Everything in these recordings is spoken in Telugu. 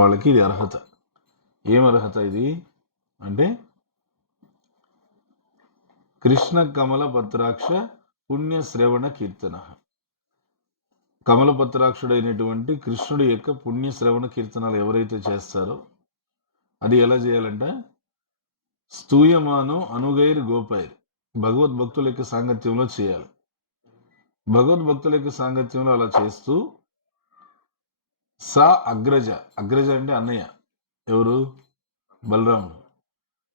వాళ్ళకి ఇది అర్హత. ఏం అర్హత ఇది అంటే కృష్ణ కమల పత్రాక్ష పుణ్య శ్రవణ కీర్తన. కమలపత్రాక్షుడైనటువంటి కృష్ణుడి యొక్క పుణ్య శ్రవణ కీర్తనలు ఎవరైతే చేస్తారో అది ఎలా చేయాలంట, స్తూయమానం అనుగైర్ గోపైర్, భగవద్భక్తుల యొక్క సాంగత్యంలో చేయాలి. భగవద్భక్తుల యొక్క సాంగత్యంలో అలా చేస్తూ సా అగ్రజ, అగ్రజ అంటే అన్నయ్య, ఎవరు? బలరాముడు.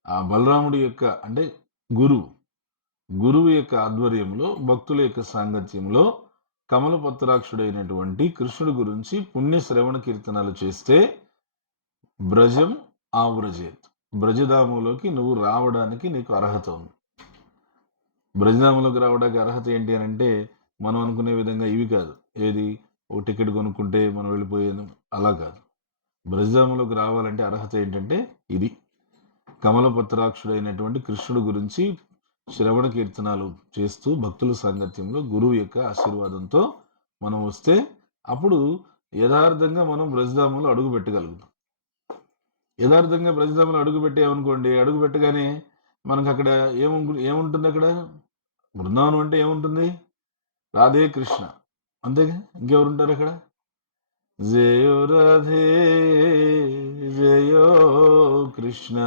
ఆ బలరాముడి యొక్క అంటే గురువు యొక్క ఆధ్వర్యంలో భక్తుల యొక్క సాంగత్యంలో కమలపత్రాక్షుడైనటువంటి కృష్ణుడి గురించి పుణ్య శ్రవణ కీర్తనలు చేస్తే బ్రజం ఆవ్రజేత్, బ్రజధాములోకి నువ్వు రావడానికి నీకు అర్హత ఉంది. బ్రజధాములోకి రావడానికి అర్హత ఏంటి అని అంటే మనం అనుకునే విధంగా ఇవి కాదు. ఏది ఓ టికెట్ కొనుక్కుంటే మనం వెళ్ళిపోయాను అలా కాదు. బ్రజధాములోకి రావాలంటే అర్హత ఏంటంటే ఇది, కమలపత్రాక్షుడైనటువంటి కృష్ణుడి గురించి శ్రవణ కీర్తనాలు చేస్తూ భక్తుల సాంగత్యంలో గురువు యొక్క ఆశీర్వాదంతో మనం వస్తే అప్పుడు యథార్థంగా మనం బ్రజధామంలో అడుగు పెట్టగలుగుతాం. యథార్థంగా బ్రజధామంలో అడుగు పెట్టామనుకోండి, అడుగు పెట్టగానే మనకు అక్కడ ఏముంటుంది? అక్కడ బృందావనం అంటే ఏముంటుంది? రాధే కృష్ణ, అంతేగా, ఇంకెవరుంటారు అక్కడ? జయో రాధే జయో కృష్ణ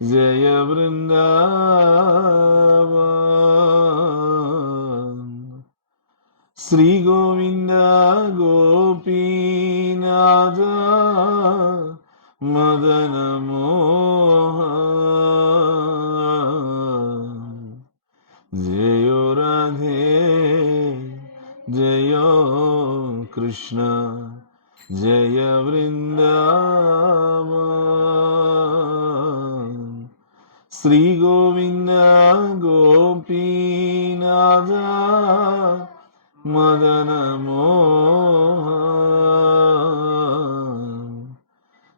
జయ బృందావన్, శ్రీ గోవింద గోపీనాథ మదన మోహన్, జయో రాధే జయో కృష్ణ జయ బృందావన్, శ్రీ గోవింద గోపీనాథ మదన మోహన్,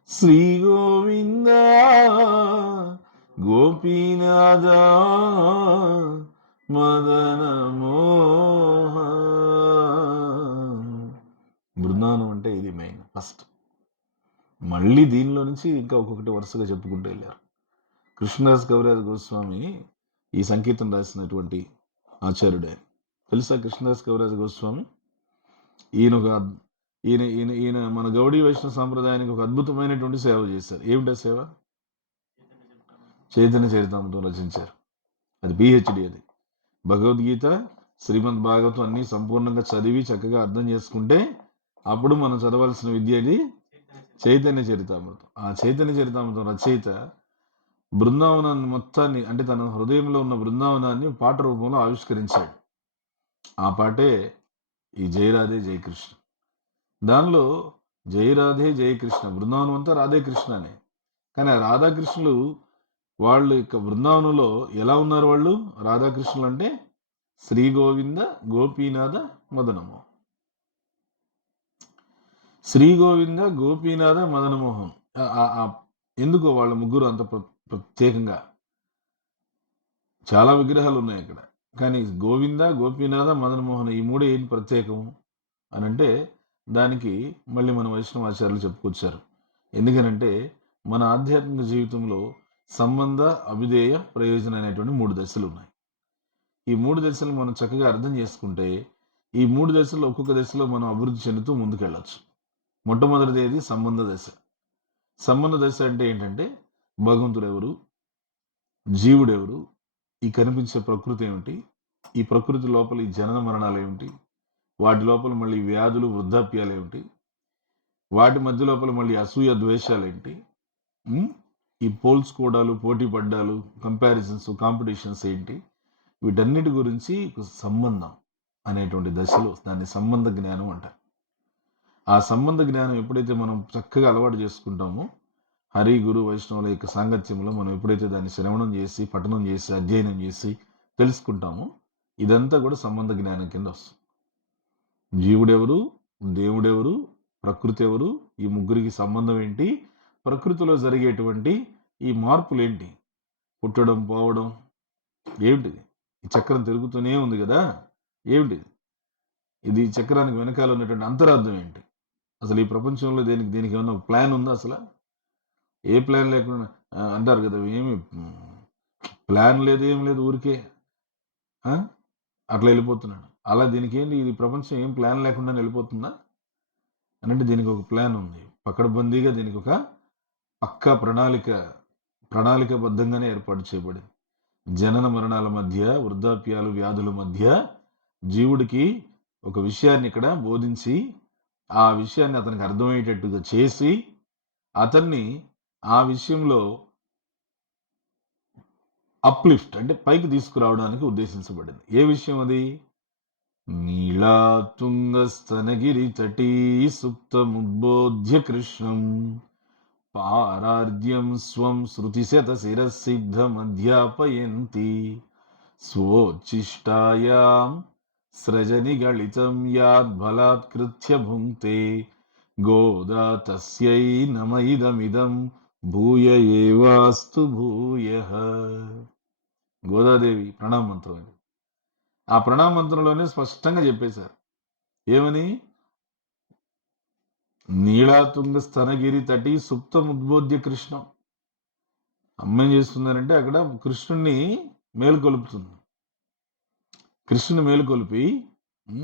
శ్రీ గోవింద గోపీనాథ మదన మోహన్. బృందావనం అంటే ఇది మెయిన్ ఫస్ట్. మళ్ళీ దీనిలో నుంచి ఇంకా ఒక్కొక్కటి వరుసగా చెప్పుకుంటూ వెళ్ళారు. కృష్ణదాస్ కవిరాజ్ గోస్వామి ఈ సంకీర్తన రాసినటువంటి ఆచార్యుడే. తెలుసా కృష్ణదాస్ కవిరాజ్ గోస్వామి? ఈయన మన గౌడీ వైష్ణవ సాంప్రదాయానికి ఒక అద్భుతమైనటువంటి సేవ చేశారు. ఏమిటా సేవ? చైతన్య చరితామృతం రచించారు. అది పిహెచ్డి. అది భగవద్గీత, శ్రీమద్ భాగవతం అన్ని సంపూర్ణంగా చదివి చక్కగా అర్థం చేసుకుంటే అప్పుడు మనం చదవాల్సిన విద్య ఇది చైతన్య చరితామృతం. ఆ చైతన్య చరితామృతం రచయిత బృందావనాన్ని మొత్తాన్ని, అంటే తన హృదయంలో ఉన్న బృందావనాన్ని పాట రూపంలో ఆవిష్కరించాడు. ఆ పాటే ఈ జయరాధే జయకృష్ణ. దానిలో జయరాధే జయకృష్ణ, బృందావనం అంతా రాధే కృష్ణ అనే. కానీ ఆ రాధాకృష్ణులు వాళ్ళు యొక్క బృందావనంలో ఎలా ఉన్నారు? వాళ్ళు రాధాకృష్ణులు అంటే శ్రీ గోవింద గోపీనాథ మదనమోహన్, శ్రీ గోవింద గోపీనాథ మదనమోహన్. ఎందుకో వాళ్ళ ముగ్గురు అంత ప్రత్యేకంగా? చాలా విగ్రహాలు ఉన్నాయి అక్కడ, కానీ గోవింద గోపీనాథ మదనమోహన్ ఈ మూడే ఏంటి ప్రత్యేకం అని అంటే దానికి మళ్ళీ మన వైష్ణవాచార్యులు చెప్పుకొచ్చారు. ఎందుకనంటే మన ఆధ్యాత్మిక జీవితంలో సంబంధ, అభిధేయ, ప్రయోజనం అనేటువంటి 3 దశలు ఉన్నాయి. ఈ 3 దశలు మనం చక్కగా అర్థం చేసుకుంటే ఈ 3 దశల్లో ఒక్కొక్క దశలో మనం అభివృద్ధి చెందుతూ ముందుకెళ్ళచ్చు. మొట్టమొదటిది ఏది? సంబంధ దశ. సంబంధ దశ అంటే ఏంటంటే భగవంతుడు ఎవరు, జీవుడు ఎవరు, ఈ కనిపించే ప్రకృతి ఏమిటి, ఈ ప్రకృతి లోపల ఈ జనన మరణాలు ఏమిటి, వాటి లోపల మళ్ళీ వ్యాధులు, వృద్ధాప్యాలు ఏమిటి, వాటి మధ్య లోపల మళ్ళీ అసూయ, ద్వేషాలు ఏంటి, ఈ పోల్చుకోవడాలు, పోటీ పడ్డాలు, కంపారిజన్స్, కాంపిటీషన్స్ ఏంటి, వీటన్నిటి గురించి సంబంధం అనేటువంటి దశలో దాన్ని సంబంధ జ్ఞానం అంటారు. ఆ సంబంధ జ్ఞానం ఎప్పుడైతే మనం చక్కగా అలవాటు చేసుకుంటామో, హరి గురు వైష్ణవుల యొక్క సాంగత్యంలో మనం ఎప్పుడైతే దాన్ని శ్రవణం చేసి, పఠనం చేసి, అధ్యయనం చేసి తెలుసుకుంటామో, ఇదంతా కూడా సంబంధ జ్ఞానం కింద వస్తుంది. జీవుడెవరు, దేవుడెవరు, ప్రకృతి ఎవరు, ఈ ముగ్గురికి సంబంధం ఏంటి, ప్రకృతిలో జరిగేటువంటి ఈ మార్పులు ఏంటి, పుట్టడం, పోవడం ఏమిటిది, ఈ చక్రం తిరుగుతూనే ఉంది కదా, ఏమిటిది, ఇది చక్రానికి వెనకాల ఉన్నటువంటి అంతరార్థం ఏంటి, అసలు ఈ ప్రపంచంలో దీనికి ఏమన్నా ఒక ప్లాన్ ఉందా అసలు? ఏ ప్లాన్ లేకుండా అంటారు కదా! ఏమి ప్లాన్ లేదు, ఏం లేదు ఊరికే ఆ! అట్లా ఎళ్ళిపోతున్నాడు. అలా దీనికేంటి ఈ ప్రపంచం ఏం ప్లాన్ లేకుండానే ఎళ్ళిపోతుందా? అనంటే దీనికొక ప్లాన్ ఉంది. పకడ్బందీగా దీనికొక పక్కా ప్రణాళికాబద్ధంగానే ఏర్పాటు చేయబడింది. జనన మరణాల మధ్య, వృద్ధాప్యాలు, వ్యాధుల మధ్య జీవుడికి ఒక విషయాన్ని ఇక్కడ బోధించి, ఆ విషయాన్ని అతనికి అర్థమయ్యేటట్టుగా చేసి, అతన్ని ఆ విషయంలో అప్‌లిఫ్ట్ అంటే పైకి తీసుకురావడానికి ఉద్దేశించబడింది. ఏ విషయం అది? నీళాతుంగస్తనగిరితటీ సుప్తముద్బోధ్య కృష్ణం పారార్ధ్యం స్వం శృతిశతశిరసిద్ధమధ్యాపయంతి స్వోచ్ఛిష్టాయాం స్రజనిగళితం యాద్బలాత్కృత్య భుంక్తే గోదా తస్యై నమ ఇదమిదం భూయ ఏవాస్తు భూయః. గోదాదేవి ప్రణామ మంత్రం ఇది. ఆ ప్రణామ మంత్రంలోనే స్పష్టంగా చెప్పేశారు. ఏమని? నీళాతుంగ స్తనగిరి తటి సుప్తముద్బోధ్య కృష్ణం. అమ్మ ఏం చేస్తున్నారంటే అక్కడ కృష్ణుడిని మేలుకొలుపుతుంది. కృష్ణుని మేలుకొలిపి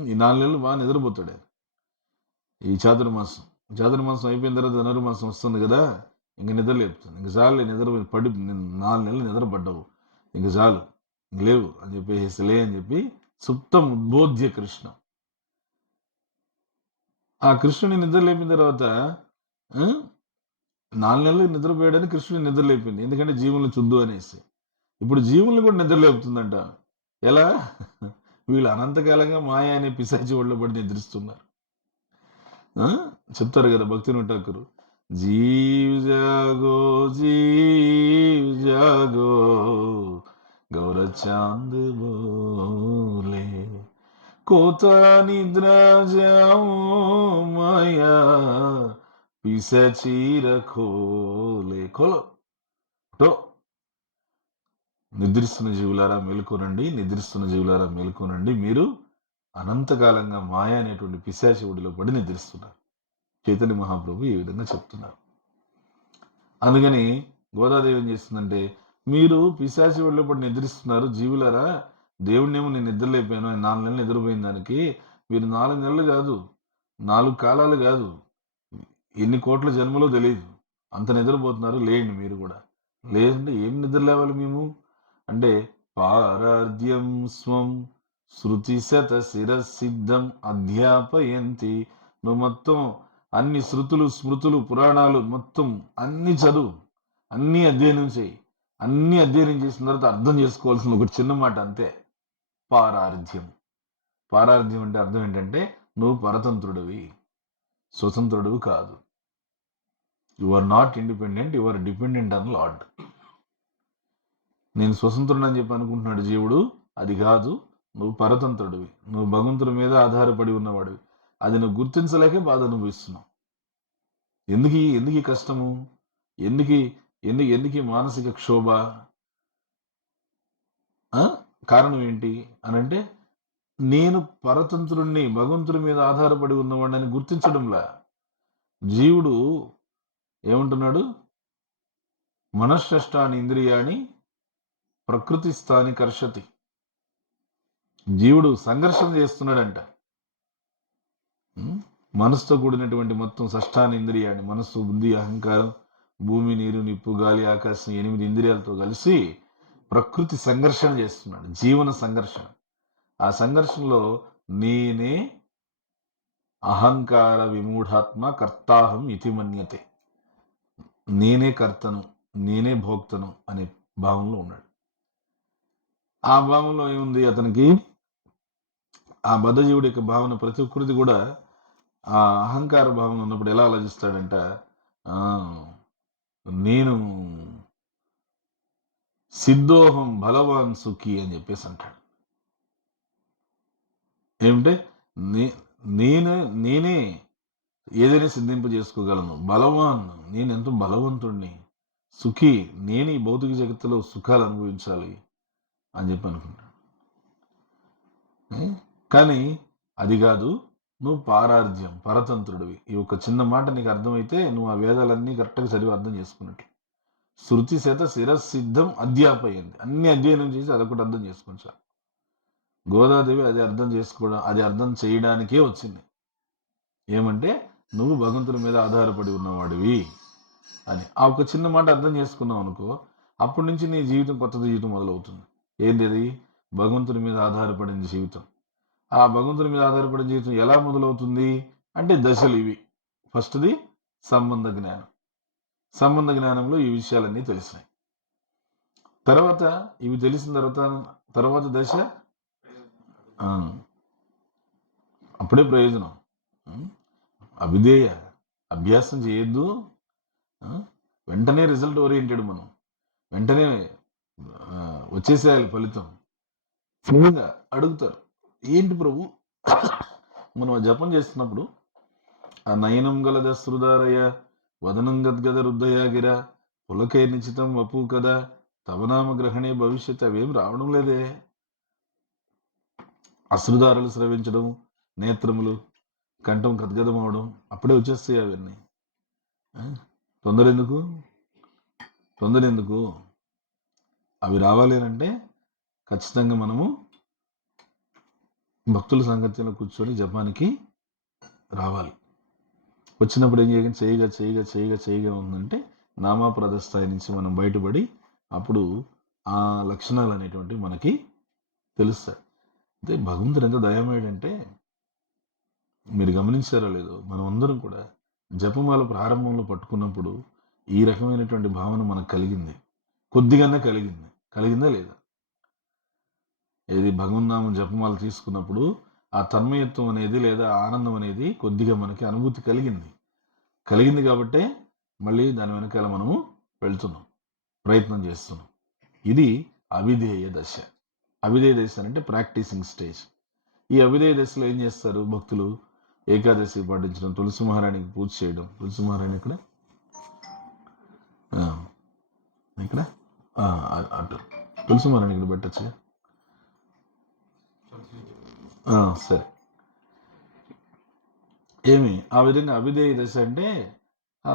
ఈ 4 నెలలు బాగా నిద్రపోతాడు ఆయన. ఈ చాతుర్మాసం. చాతుర్మాసం అయిపోయిన తర్వాత ధనుర్మాసం వస్తుంది కదా! ఇంక నిద్ర లేపుతుంది. ఇంక చాలులే నిద్ర 4 నెలలు నిద్ర పడ్డావు. ఇంక చాలు. ఇంక లేవు అని చెప్పేసేసి లే అని చెప్పి సుప్తముద్బోధ్య కృష్ణం. ఆ కృష్ణుని నిద్ర లేపిన తర్వాత 4 నెలలు నిద్రపోయాడని కృష్ణుని నిద్ర లేపింది. ఎందుకంటే జీవులను చుద్దు అనేసి. ఇప్పుడు జీవులను కూడా నిద్ర లేపుతుందంట. ఎలా? వీళ్ళు అనంతకాలంగా మాయ అనే పిశాచి ఒళ్ళో పడి నిద్రిస్తున్నారు. చెప్తారు కదా భక్తిని ఠాకూర్, జీవ్ జాగో గౌర చాంద్ బోలే కోతా నిద్ర జాओ మాయా పిశాచి రఖోలే ఖోలో టో. నిద్రిస్తున్న జీవులారా మేలుకోనండి, నిద్రిస్తున్న జీవులారా మేలుకోనండి, మీరు అనంతకాలంగా మాయ అనేటువంటి పిశాచి ఒడిలో పడి నిద్రిస్తున్నారు. చైతన్య మహాప్రభు ఈ విధంగా చెప్తున్నారు. అందుకని గోదాదేవి ఏం చేస్తుందంటే, మీరు పిశాచి ఒడిలో పడి నిద్రిస్తున్నారు జీవులారా, దేవుణ్ణేమో నేను నిద్రలేపాను, ఆయన 4 నెలలు నిద్రపోయిన దానికి మీరు 4 నెలలు కాదు, 4 కాలాలు కాదు, ఎన్ని కోట్ల జన్మలో తెలియదు, అంత నిద్రపోతున్నారు. లేండి మీరు కూడా. లేదంటే ఏం నిద్ర లేవాలి మేము అంటే, పారార్ధ్యం స్వం శృతిశత శిరసిద్ధం అధ్యాపయంతి. నువ్వు మొత్తం అన్ని శృతులు, స్మృతులు, పురాణాలు మొత్తం అన్ని చదువు, అన్ని అధ్యయనం చేయి. అన్ని అధ్యయనం చేసిన తర్వాత అర్థం చేసుకోవాల్సిన ఒక చిన్న మాట అంతే, పారార్ధ్యం. పారార్ధ్యం అంటే అర్థం ఏంటంటే, నువ్వు పరతంత్రుడివి, స్వతంత్రుడివి కాదు. You are not independent, you are dependent on Lord. నేను స్వతంత్రుడు అని చెప్పి అనుకుంటున్నాడు జీవుడు, అది కాదు. నువ్వు పరతంత్రుడివి, నువ్వు భగవంతుడి మీద ఆధారపడి ఉన్నవాడివి. అది నువ్వు గుర్తించలేకే బాధ అనుభవిస్తున్నావు. ఎందుకు ఈ కష్టము? ఎందుకు ఎందుకు ఈ మానసిక క్షోభ? కారణం ఏంటి అనంటే, నేను పరతంత్రుడిని, భగవంతుడి మీద ఆధారపడి ఉన్నవాడిని గుర్తించడంలా. జీవుడు ఏమంటున్నాడు? మనశ్శష్టాని ఇంద్రియాణి ప్రకృతి స్థాని కర్షతి. జీవుడు సంఘర్షణ చేస్తున్నాడంట. మనసుతో కూడినటువంటి మొత్తం షష్టాని ఇంద్రియాన్ని, మనస్సు, బుద్ధి, అహంకారం, భూమి, నీరు, నిప్పు, గాలి, ఆకాశం 8 ఇంద్రియాలతో కలిసి ప్రకృతి సంఘర్షణ చేస్తున్నాడు, జీవన సంఘర్షణ. ఆ సంఘర్షణలో నేనే అహంకార విమూఢాత్మ కర్తాహం ఇతి మన్యతే. నేనే కర్తను, నేనే భోక్తను అనే భావంలో ఉన్నాడు. ఆ భావంలో ఏముంది అతనికి? ఆ బద్ధజీవుడి యొక్క భావన ప్రతి ఒక్కరిది కూడా ఆ అహంకార భావన ఉన్నప్పుడు ఎలా ఆలోచిస్తాడంట, నేను సిద్ధోహం బలవాన్ సుఖి అని చెప్పేసి అంటాడు. ఏమిటంటే నేనే ఏదైనా సిద్ధింపజేసుకోగలను, బలవాన్, నేను ఎంతో బలవంతుణ్ణి, సుఖి, నేను ఈ భౌతిక జగత్తులో సుఖాలు అనుభవించాలి అని చెప్పి అనుకుంటాడు. కానీ అది కాదు, నువ్వు పారార్జ్యం, పరతంత్రుడివి. ఈ ఒక చిన్న మాట నీకు అర్థమైతే నువ్వు ఆ వేదాలన్నీ కరెక్ట్గా చదివి అర్థం చేసుకున్నట్లు. శృతి చేత శిరసిద్ధం అధ్యాపయింది. అన్ని అధ్యయనం చేసి అదొకటి అర్థం చేసుకుని సార్. గోదాదేవి అది అర్థం చేసుకోవడం, అది అర్థం చేయడానికే వచ్చింది. ఏమంటే నువ్వు భగవంతుని మీద ఆధారపడి ఉన్నవాడివి అని. ఆ ఒక చిన్న మాట అర్థం చేసుకున్నావు అనుకో, అప్పటి నుంచి నీ జీవితం, కొత్త జీవితం మొదలవుతుంది. ఏంటి అది? భగవంతుని మీద ఆధారపడిన జీవితం. ఆ భగవంతుని మీద ఆధారపడిన జీవితం ఎలా మొదలవుతుంది అంటే దశలు ఇవి. ఫస్ట్ది సంబంధ జ్ఞానం. సంబంధ జ్ఞానంలో ఈ విషయాలన్నీ తెలిసినాయి. తర్వాత ఇవి తెలిసిన తర్వాత దశ అప్పుడే ప్రయోజనం. అవిధేయ అభ్యాసం చేయొద్దు. వెంటనే రిజల్ట్ ఓరియంటెడ్. మనం వెంటనే వచ్చేసేయాలి ఫలితం. ఫ్రీగా అడుగుతారు, ఏంటి ప్రభు? మనం జపం చేస్తున్నప్పుడు ఆ నయనం గల దశ్రుదారయ వదనం గద్గద రుద్దయాగిర పులకై నిశ్చితం వపు కదా తవనామ గ్రహణే భవిష్యత్ అవేం రావడం లేదే. అశ్రుదారులు స్రవించడం, నేత్రములు కంఠం గద్గదం అవడం అప్పుడే వచ్చేస్తాయి అవన్నీ. తొందర ఎందుకు? అవి రావాలి అంటే ఖచ్చితంగా మనము భక్తుల సాంగత్యంలో కూర్చొని జపానికి రావాలి. వచ్చినప్పుడు ఏం చేయగా ఉందంటే నామాప్రద స్థాయి నుంచి మనం బయటపడి అప్పుడు ఆ లక్షణాలు అనేటువంటివి మనకి తెలుస్తాయి. అంటే భగవంతుడు ఎంత దయమేడంటే, మీరు గమనించారో లేదో, మనం అందరం కూడా జపమాల ప్రారంభంలో పట్టుకున్నప్పుడు ఈ రకమైనటువంటి భావన మనకు కలిగింది. కొద్దిగానే కలిగిందా లేదా? ఏది భగవన్నామం జపమాల తీసుకున్నప్పుడు ఆ తన్మయత్వం అనేది లేదా ఆనందం అనేది కొద్దిగా మనకి అనుభూతి కలిగింది కాబట్టే మళ్ళీ దాని వెనకాల మనము వెళ్తున్నాం, ప్రయత్నం చేస్తున్నాం. ఇది అవిధేయ దశ. అవిధేయ దశ అంటే ప్రాక్టీసింగ్ స్టేజ్. ఈ అవిధేయ దశలో ఏం చేస్తారు భక్తులు? ఏకాదశి పాటించడం, తులసి మహారాణికి పూజ చేయడం. తులసి మహారాణి ఇక్కడ అటు తులసి మహారాణి ఇక్కడ పెట్టచ్చు. సరే. ఏమి ఆ విధంగా అవిధేయ దశ అంటే ఆ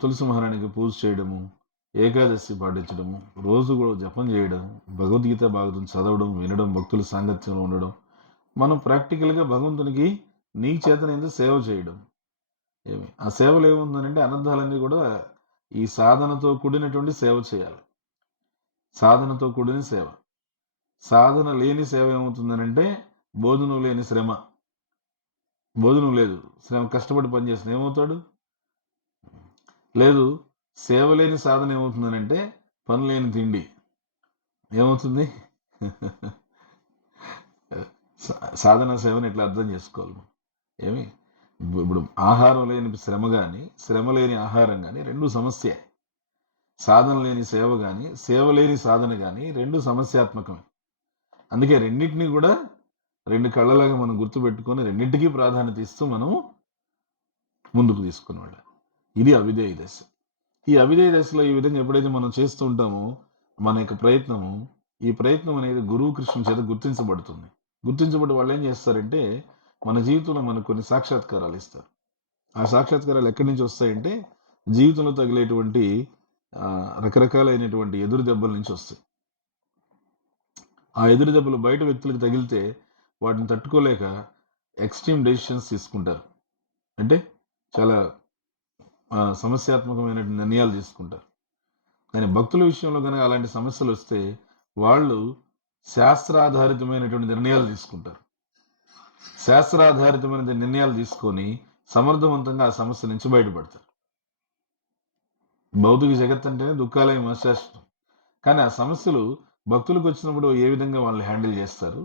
తులసి మహారాణికి పూజ చేయడము, ఏకాదశి పాటించడము, రోజు కూడా జపం చేయడం, భగవద్గీత భాగవతం చదవడం, వినడం, భక్తుల సాంగత్యంలో ఉండడం, మనం ప్రాక్టికల్గా భగవంతునికి నీ చేతనైంది సేవ చేయడం. ఆ సేవలు ఏముందనంటే అనర్థాలన్నీ కూడా ఈ సాధనతో కూడినటువంటి సేవ చేయాలి. సాధనతో కూడిన సేవ. సాధన లేని సేవ ఏమవుతుందనంటే భోజనం లేని శ్రమ. భోజనం లేదు, శ్రమ, కష్టపడి పనిచేసిన ఏమవుతాడు? లేదు, సేవ లేని సాధన ఏమవుతుందనంటే పని లేని తిండి. ఏమవుతుంది? సాధన సేవని ఎట్లా అర్థం చేసుకోవాలి? ఇప్పుడు ఆహారం లేని శ్రమ కానీ, శ్రమ లేని ఆహారం కానీ రెండు సమస్య. సాధన లేని సేవ కానీ, సేవ లేని సాధన కానీ రెండు సమస్యాత్మకమే. అందుకే రెండింటినీ కూడా రెండు కళ్ళలాగా మనం గుర్తుపెట్టుకొని రెండింటికి ప్రాధాన్యత ఇస్తూ మనం ముందుకు తీసుకునేవాళ్ళ. ఇది అవిధేయ దశ. ఈ అవిధేయ దశలో ఈ విధంగా ఎప్పుడైతే మనం చేస్తూ ఉంటామో మన యొక్క ఈ ప్రయత్నం అనేది గురువు కృష్ణుని చేత గుర్తించబడుతుంది. గుర్తించబడి వాళ్ళు ఏం చేస్తారంటే మన జీవితంలో మనకు కొన్ని సాక్షాత్కారాలు ఇస్తారు. ఆ సాక్షాత్కారాలు ఎక్కడి నుంచి వస్తాయంటే జీవితంలో తగిలేటువంటి రకరకాలైనటువంటి ఎదురు దెబ్బల నుంచి వస్తాయి. ఆ ఎదురు దెబ్బలు బయట వ్యక్తులకు తగిలితే వాటిని తట్టుకోలేక ఎక్స్ట్రీమ్ డెసిషన్స్ తీసుకుంటారు. అంటే చాలా సమస్యాత్మకమైన నిర్ణయాలు తీసుకుంటారు. కానీ భక్తుల విషయంలో కనుక అలాంటి సమస్యలు వస్తే వాళ్ళు శాస్త్రాధారితమైనటువంటి నిర్ణయాలు తీసుకుంటారు. శాస్త్రాధారితమైన నిర్ణయాలు తీసుకొని సమర్థవంతంగా ఆ సమస్య నుంచి బయటపడతారు. భౌతిక జగత్ అంటేనే దుఃఖాలే శాశ్వతం. కానీ ఆ సమస్యలు భక్తులకు వచ్చినప్పుడు ఏ విధంగా వాళ్ళని హ్యాండిల్ చేస్తారు,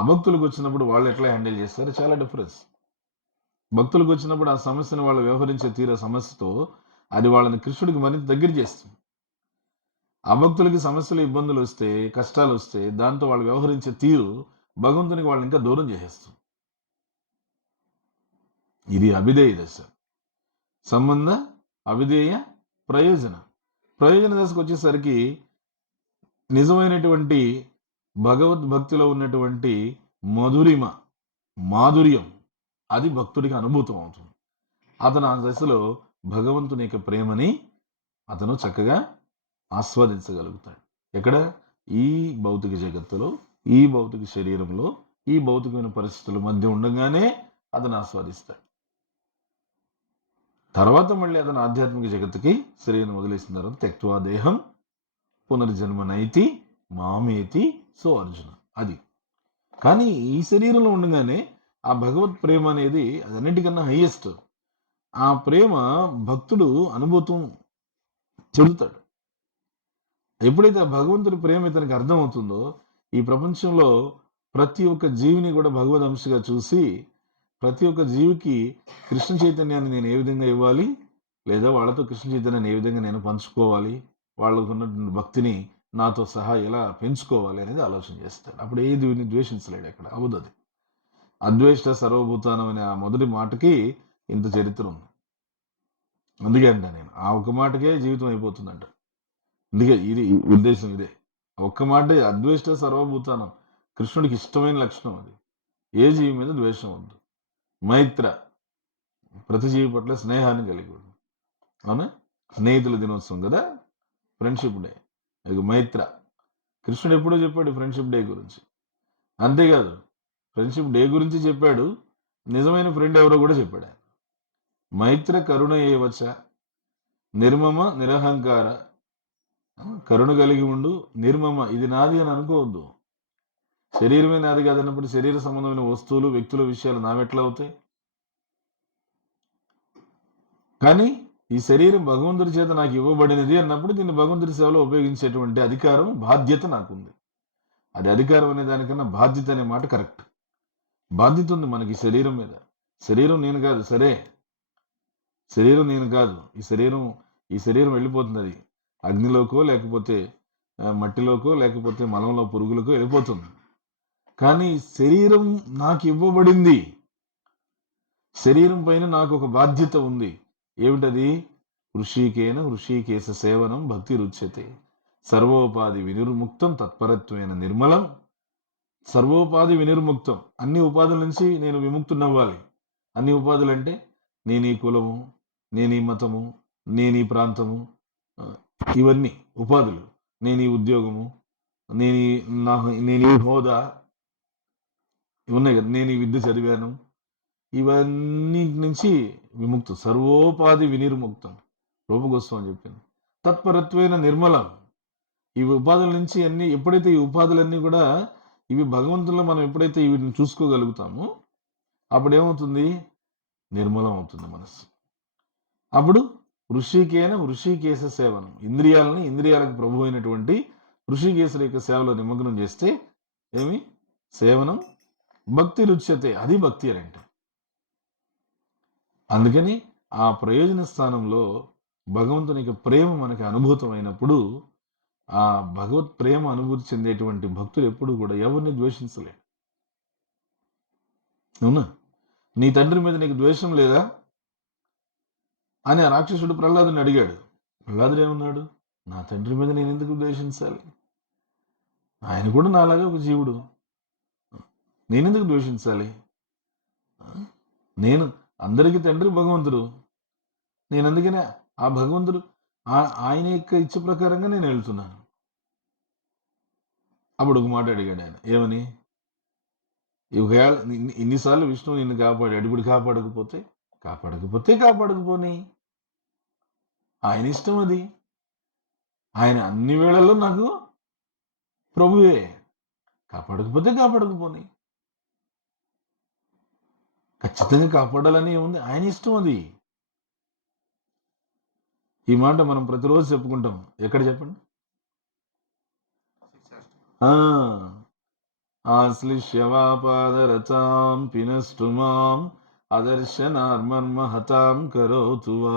అభక్తులకు వచ్చినప్పుడు వాళ్ళు ఎట్లా హ్యాండిల్ చేస్తారు, చాలా డిఫరెన్స్. భక్తులకు వచ్చినప్పుడు ఆ సమస్యను వాళ్ళు వ్యవహరించే తీరే సమస్యతో అది వాళ్ళని కృష్ణుడికి మరింత దగ్గర చేస్తుంది. అభక్తులకి సమస్యలు, ఇబ్బందులు వస్తే, కష్టాలు వస్తే దాంతో వాళ్ళు వ్యవహరించే తీరు భగవంతునికి వాళ్ళని ఇంకా దూరం చేసేస్తుంది. ఇది అవిధేయ దశ. సంబంధ, అవిధేయ, ప్రయోజన దశకు వచ్చేసరికి నిజమైనటువంటి భగవద్భక్తిలో ఉన్నటువంటి మాధుర్యం అది భక్తుడికి అనుభూతం అవుతుంది. అతను ఆ దశలో భగవంతుని యొక్క ప్రేమని అతను చక్కగా ఆస్వాదించగలుగుతాడు. ఎక్కడ? ఈ భౌతిక జగత్తులో, ఈ భౌతిక శరీరంలో, ఈ భౌతికమైన పరిస్థితుల మధ్య ఉండగానే అతను ఆస్వాదిస్తాడు. తర్వాత మళ్ళీ అతను ఆధ్యాత్మిక జగత్తుకి శరీరం వదిలేసిన తర్వాత త్యక్త్వా దేహం పునర్జన్మ నైతి మామేతి సో అర్జున. అది. కానీ ఈ శరీరంలో ఉండగానే ఆ భగవత్ ప్రేమ అనేది అదన్నిటికన్నా హైయెస్ట్. ఆ ప్రేమ భక్తుడు అనుభూతం చెందుతాడు. ఎప్పుడైతే ఆ భగవంతుడి ప్రేమ ఇతనికి అర్థమవుతుందో, ఈ ప్రపంచంలో ప్రతి ఒక్క జీవిని కూడా భగవద్ అంశగా చూసి, ప్రతి ఒక్క జీవికి కృష్ణ చైతన్యాన్ని నేను ఏ విధంగా ఇవ్వాలి, లేదా వాళ్ళతో కృష్ణ చైతన్యాన్ని ఏ విధంగా నేను పంచుకోవాలి, వాళ్ళకున్నటువంటి భక్తిని నాతో సహా ఎలా పెంచుకోవాలి అనేది ఆలోచన చేస్తాడు. అప్పుడు ఏ దీవిని ద్వేషించలేడు ఎక్కడ. అవుదది. అద్వేష్ట సర్వభూతానం అనే ఆ మొదటి మాటకి ఇంత చరిత్ర ఉంది. అందుకే అంట నేను ఆ ఒక్క మాటకే జీవితం అయిపోతుందంట. అందుకే ఇది ఉద్దేశం ఇదే. ఒక్క మాట అద్వేష్ట సర్వభూతానం. కృష్ణుడికి ఇష్టమైన లక్షణం అది. ఏ జీవి మీద ద్వేషం వద్దు. మైత్ర ప్రతి జీవి పట్ల స్నేహాన్ని కలిగి ఉండు. అవునా? స్నేహితుల దినోత్సవం కదా, ఫ్రెండ్షిప్ డే. ఇక మైత్ర కృష్ణుడు ఎప్పుడో చెప్పాడు ఫ్రెండ్షిప్ డే గురించి. అంతేకాదు ఫ్రెండ్షిప్ డే గురించి చెప్పాడు, నిజమైన ఫ్రెండ్ ఎవరో కూడా చెప్పాడు. మైత్ర కరుణ ఏవచ్చ నిర్మమ నిరహంకార. కరుణ కలిగి ఉండు, నిర్మమ ఇది నాది అని అనుకోవద్దు. శరీరమే నాది కాదన్నప్పుడు శరీర సంబంధమైన వస్తువులు వ్యక్తుల విషయాలు నావెట్లా అవుతాయి? కానీ ఈ శరీరం భగవంతుడి చేత నాకు ఇవ్వబడినది అన్నప్పుడు దీన్ని భగవంతుడి సేవలో ఉపయోగించేటువంటి అధికారం బాధ్యత నాకుంది. అది అధికారం అనే దానికన్నా బాధ్యత అనే మాట కరెక్ట్. బాధ్యత ఉంది మనకి శరీరం మీద. శరీరం నేను కాదు, సరే శరీరం నేను కాదు, ఈ శరీరం వెళ్ళిపోతుంది. అది అగ్నిలోకో లేకపోతే మట్టిలోకో లేకపోతే మలంలో పురుగులకో వెళ్ళిపోతుంది. కానీ శరీరం నాకు ఇవ్వబడింది. శరీరం పైన నాకు ఒక బాధ్యత ఉంది. ఏమిటది? హృషికేశ సేవనం భక్తి రుచ్యతే సర్వోపాధి వినిర్ముక్తం తత్పరత్వేన నిర్మలం. సర్వోపాధి వినిర్ముక్తం, అన్ని ఉపాధుల నుంచి నేను విముక్తున్నవ్వాలి. అన్ని ఉపాధులు అంటే నేను ఈ కులము, నేను ఈ మతము, నేను ఈ ప్రాంతము, ఇవన్నీ ఉపాధులు. నేను ఈ ఉద్యోగము, నేను ఈ హోదా, ఉన్నాయి కదా, నేను ఈ విద్య చదివాను, ఇవన్నీ నుంచి విముక్తం. సర్వోపాధి వినిర్ముక్తం రూపగోస్వామి చెప్పింది. తత్పరత్వైన నిర్మలం. ఈ ఉపాధుల నుంచి అన్ని ఎప్పుడైతే ఈ ఉపాధులన్నీ కూడా ఇవి భగవంతుల్లో మనం ఎప్పుడైతే వీటిని చూసుకోగలుగుతామో అప్పుడు ఏమవుతుంది? నిర్మలం అవుతుంది మనస్సు. అప్పుడు హృషికేశ సేవనం. ఇంద్రియాలకు ప్రభు అయినటువంటి హృషికేశుల యొక్క సేవలో నిమగ్నం చేస్తే ఏమి? సేవనం భక్తి రుచ్యతే. అది భక్తి అని అంటే. అందుకని ఆ ప్రయోజన స్థానంలో భగవంతుని యొక్క ప్రేమ మనకి అనుభూతమైనప్పుడు ఆ భగవత్ ప్రేమ అనుభూతి చెందేటువంటి భక్తులు ఎప్పుడు కూడా ఎవరిని ద్వేషించలేడు. అవునా? నీ తండ్రి మీద నీకు ద్వేషం లేదా అని ఆ రాక్షసుడు ప్రహ్లాదుని అడిగాడు. ప్రహ్లాదుడు ఏమన్నాడు? నా తండ్రి మీద నేను ఎందుకు ద్వేషించాలి? ఆయన కూడా నాలాగా ఒక జీవుడు, నేనెందుకు ద్వేషించాలి? నేను అందరికీ తండ్రి భగవంతుడు. నేను అందుకనే ఆ భగవంతుడు ఆయన యొక్క ఇచ్చ ప్రకారంగా నేను వెళ్తున్నాను. అప్పుడు ఒక మాట అడిగాడు ఆయన. ఏమని? ఇన్నిసార్లు విష్ణువు నిన్ను కాపాడాడు, ఇప్పుడు కాపాడకపోని ఆయన ఇష్టం అది. ఆయన అన్ని వేళల్లో నాకు ప్రభువే. కాపాడకపోని ఖచ్చితంగా కాపాడాలని ఏముంది? ఆయన ఇష్టం అది. ఈ మాట మనం ప్రతిరోజు చెప్పుకుంటాం. ఎక్కడ చెప్పండి? ఆశ్లిష్యవాపాదరతాం పినస్తు మాం అదర్శనార్మర్మహతాం కరోతు వా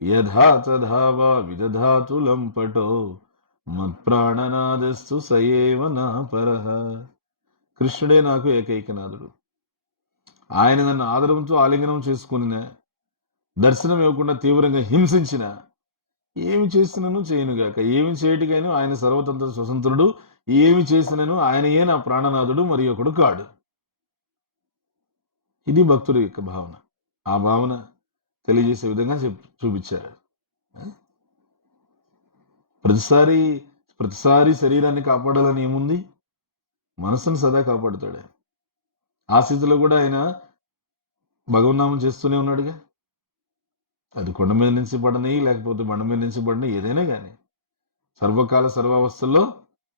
యథా తథా వా విదధాతు లంపటో మత్ప్రాణనాదస్తు సయేవ నా పరః. కృష్ణుడే నాకు ఏకైకనాథుడు. ఆయన నన్ను ఆదరంతో ఆలింగనం చేసుకుని దర్శనం ఇవ్వకుండా తీవ్రంగా హింసించిన, ఏమి చేసినను చేయనుగాక, ఏమి చేయటికైనా ఆయన సర్వతంత్ర స్వతంత్రుడు, ఏమి చేసినను ఆయనయే నా ప్రాణనాథుడు, మరి ఒకడు కాడు. ఇది భక్తుడి యొక్క భావన. ఆ భావన తెలియజేసే విధంగా చూపించారు. ప్రతిసారి ప్రతిసారి శరీరాన్ని కాపాడాలని ఏముంది? మనసును సదా కాపాడుతాడు ఆయన. ఆ స్థితిలో కూడా ఆయన భగవన్నామం చేస్తూనే ఉన్నాడుగా. అది కొండ మీద నుంచి పడని, లేకపోతే బండ మీద నుంచి పడని, ఏదైనా కానీ సర్వకాల సర్వావస్థల్లో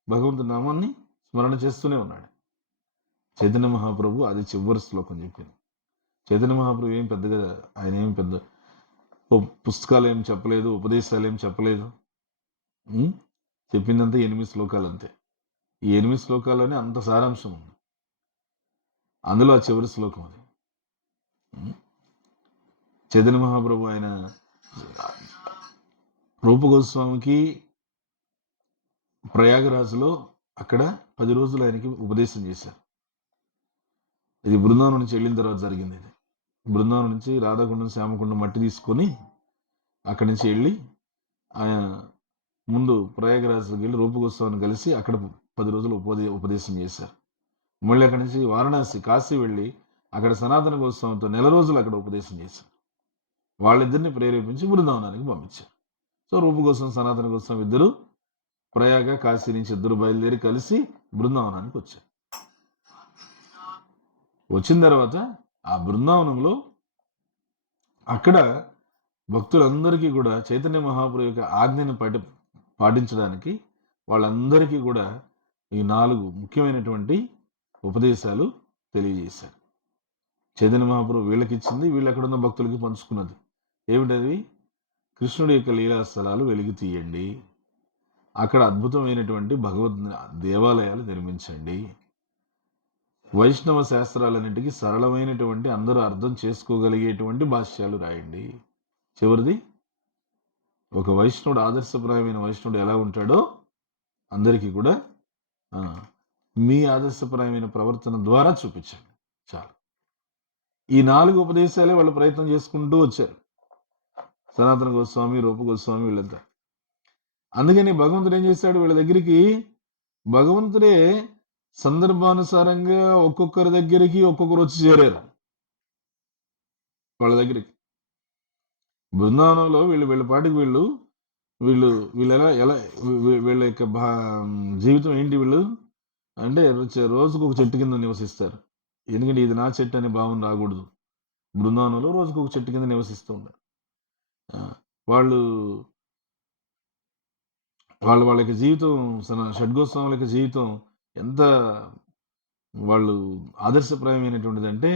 భగవంతుడి నామాన్ని స్మరణ చేస్తూనే ఉన్నాడు. చైతన్య మహాప్రభు అది చివరి శ్లోకం చెప్పింది. చైతన్య మహాప్రభు ఏం పెద్దగా, ఆయన ఏం పెద్ద పుస్తకాలు ఏం చెప్పలేదు, ఉపదేశాలు ఏం చెప్పలేదు. చెప్పిందంతా 8 శ్లోకాలు అంతే. ఈ 8 శ్లోకాల్లోనే అంత సారాంశం ఉంది. అందులో ఆ చివరి శ్లోకం అది. చైతన్య మహాప్రభు ఆయన రూపగోస్వామికి ప్రయాగరాజులో అక్కడ 10 రోజులు ఆయనకి ఉపదేశం చేశారు. ఇది బృందావనం నుంచి వెళ్ళిన తర్వాత జరిగింది. ఇది బృందావనం నుంచి రాధాకుండం శ్యామకుండం మట్టి తీసుకొని అక్కడి నుంచి వెళ్ళి ఆయన ముందు ప్రయాగరాజుకి వెళ్ళి రూపగోస్వామిని కలిసి అక్కడ 10 రోజులు ఉపదేశం చేశారు. మళ్ళీ అక్కడి నుంచి వారణాసి కాశీ వెళ్ళి అక్కడ సనాతన గోస్వామితో 1 రోజులు అక్కడ ఉపదేశం చేశారు. వాళ్ళిద్దరిని ప్రేరేపించి బృందావనానికి పంపించారు. సో రూపగోస్వామి సనాతన గోస్వామి ఇద్దరు ప్రయాగ కాశీ నుంచి ఇద్దరు బయలుదేరి కలిసి బృందావనానికి వచ్చారు. వచ్చిన తర్వాత ఆ బృందావనంలో అక్కడ భక్తులందరికీ కూడా చైతన్య మహాప్రభు యొక్క ఆజ్ఞని పాటించడానికి వాళ్ళందరికీ కూడా ఈ 4 ముఖ్యమైనటువంటి ఉపదేశాలు తెలియజేశారు. చైతన్య మహాప్రభు వీళ్ళకి ఇచ్చింది, వీళ్ళు అక్కడ ఉన్న భక్తులకి పంచుకున్నది. ఏమిటది? కృష్ణుడి యొక్క లీలా స్థలాలు వెలికి తీయండి, అక్కడ అద్భుతమైనటువంటి భగవద్ దేవాలయాలు నిర్మించండి, వైష్ణవ శాస్త్రాలన్నింటికి సరళమైనటువంటి అందరూ అర్థం చేసుకోగలిగేటువంటి భాష్యాలు రాయండి. చివరిది, ఒక వైష్ణవుడు ఆదర్శప్రాయమైన వైష్ణవుడు ఎలా ఉంటాడో అందరికీ కూడా మీ ఆదర్శప్రాయమైన ప్రవర్తన ద్వారా చూపించండి. చాలు. ఈ 4 ఉపదేశాలే వాళ్ళు ప్రయత్నం చేసుకుంటూ వచ్చారు, సనాతన గోస్వామి, రూప గోస్వామి, వీళ్ళంతా. అందుకని భగవంతుడు ఏం చేశాడు, వీళ్ళ దగ్గరికి భగవంతుడే సందర్భానుసారంగా ఒక్కొక్కరి దగ్గరికి ఒక్కొక్కరు వచ్చి చేరారు. వాళ్ళ దగ్గరికి బృందావనంలో వీళ్ళ పాటికి వీళ్ళు ఎలా వీళ్ళ యొక్క జీవితం ఏంటి? వీళ్ళు అంటే రోజుకు ఒక చెట్టు కింద నివసిస్తారు. ఎందుకంటే ఇది నా చెట్టు అనే భావన రాకూడదు. బృందావనంలో రోజుకు ఒక చెట్టు కింద నివసిస్తూ ఉంటారు. వాళ్ళ యొక్క జీవితం, షడ్గోస్వాముల యొక్క జీవితం ఎంత వాళ్ళు ఆదర్శప్రాయమైనటువంటిది అంటే,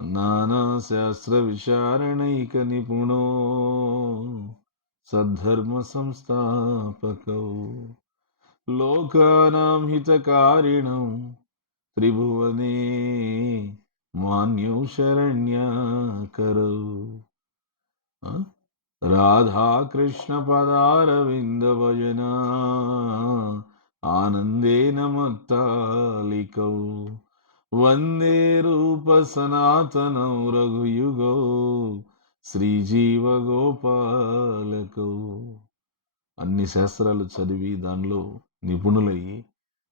నానా శాస్త్ర విచారణైక నిపుణో సద్ధర్మ సంస్థాపకౌ లోకానాం హితకారిణం త్రిభువనే మాన్యౌ శరణ్యాకరౌ రాధాకృష్ణ పదారవింద భజన ఆనందేన మత్తాలికౌ వందే రూప సనాతనౌ రఘుయుగౌ శ్రీజీవ గోపాలకౌ. అన్ని శాస్త్రాలు చదివి దానిలో నిపుణులయ్యి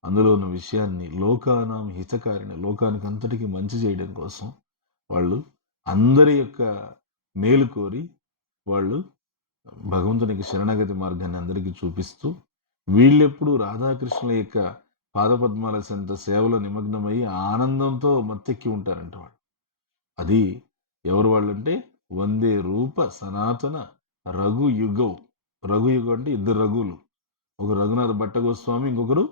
అందులో ఉన్న విషయాన్ని లోకానాం హితకారిణ, లోకానికి అంతటికి మంచి చేయడం కోసం వాళ్ళు అందరి యొక్క మేలు కోరి వాళ్ళు భగవంతునికి శరణాగతి మార్గాన్ని అందరికీ చూపిస్తూ, వీళ్ళెప్పుడు రాధాకృష్ణుల యొక్క పాదపద్మాల చెంత సేవలో నిమగ్నమై ఆనందంతో మత్తెక్కి ఉంటారంట వాళ్ళు. అది ఎవరు వాళ్ళంటే వందే రూప సనాతన రఘుయుగౌ. రఘుయుగం అంటే ఇద్దరు రఘువులు, ఒక రఘునాథ భట్ట గోస్వామి, ఇంకొకరు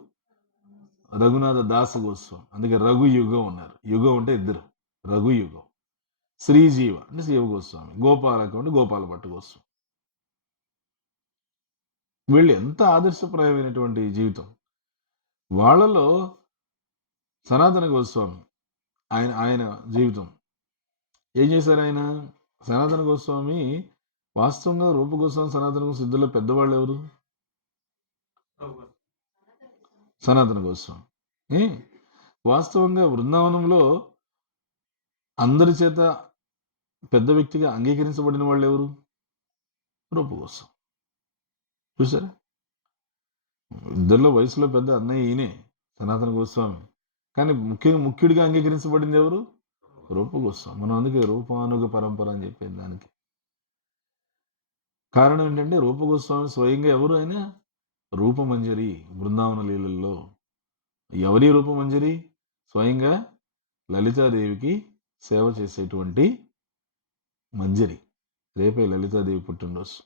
రఘునాథ దాస గోస్వామి. అందుకే రఘుయుగం ఉన్నారు. యుగం అంటే ఇద్దరు, రఘుయుగం. శ్రీజీవ అంటే శివ గోస్వామి, గోపాలకం అంటే గోపాల భట్ట గోస్వామి. వీళ్ళు ఎంత ఆదర్శప్రాయమైనటువంటి జీవితం. వాళ్ళలో సనాతన గోస్వామి ఆయన జీవితం ఏం చేశారు? ఆయన సనాతన గోస్వామి వాస్తవంగా రూప గోస్వామి సనాతన గోస్వామి ఇద్దరులో పెద్దవాళ్ళు ఎవరు? సనాతన గోస్వామి. వాస్తవంగా బృందావనంలో అందరి చేత పెద్ద వ్యక్తిగా అంగీకరించబడిన వాళ్ళు ఎవరు? రూప గోస్వామి. చూసారా? ఇద్దరిలో వయసులో పెద్ద అన్నయ్య ఈయనే, సనాతన గోస్వామి. కానీ ముఖ్యుడిగా అంగీకరించబడింది ఎవరు? రూపగోస్వామి. మనం అందుకే రూపానుగ పరంపర అని చెప్పేది దానికి. కారణం ఏంటంటే రూపగోస్వామి స్వయంగా ఎవరు ఆయన? రూపమంజరి బృందావన లీలల్లో. ఎవరి రూపమంజరి? స్వయంగా లలితాదేవికి సేవ చేసేటువంటి మంజరి. రేపే లలితాదేవి పుట్టినరోజు.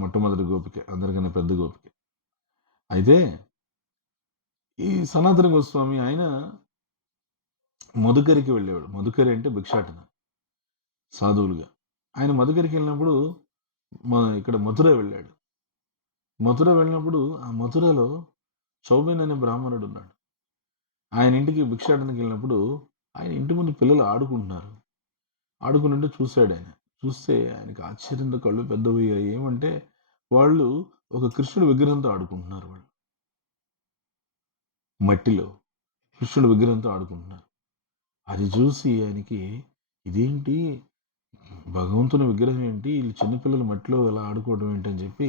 మొట్టమొదటి గోపిక, అందరికన్నా పెద్ద గోపిక. అయితే ఈ సనాతన గోస్వామి ఆయన మధుకరికి వెళ్ళేవాడు. మధుకరి అంటే భిక్షాటన, సాధువులుగా. ఆయన మధుకరికి వెళ్ళినప్పుడు ఇక్కడ మథుర వెళ్ళాడు. మథుర వెళ్ళినప్పుడు ఆ మథురలో చౌబేన్ అనే బ్రాహ్మణుడు ఉన్నాడు. ఆయన ఇంటికి భిక్షాటనకి వెళ్ళినప్పుడు ఆయన ఇంటి ముందు పిల్లలు ఆడుకుంటున్నారు. ఆడుకుంటుంటే చూశాడు ఆయన. చూస్తే ఆయనకి ఆశ్చర్యంతో కళ్ళు పెద్దవయ్యాయి. ఏమంటే వాళ్ళు ఒక కృష్ణుడి విగ్రహంతో ఆడుకుంటున్నారు. వాళ్ళు మట్టిలో కృష్ణుడి విగ్రహంతో ఆడుకుంటున్నారు. అది చూసి ఆయనకి ఇదేంటి, భగవంతుని విగ్రహం ఏంటి, వీళ్ళు చిన్నపిల్లలు మట్టిలో ఎలా ఆడుకోవడం ఏంటని చెప్పి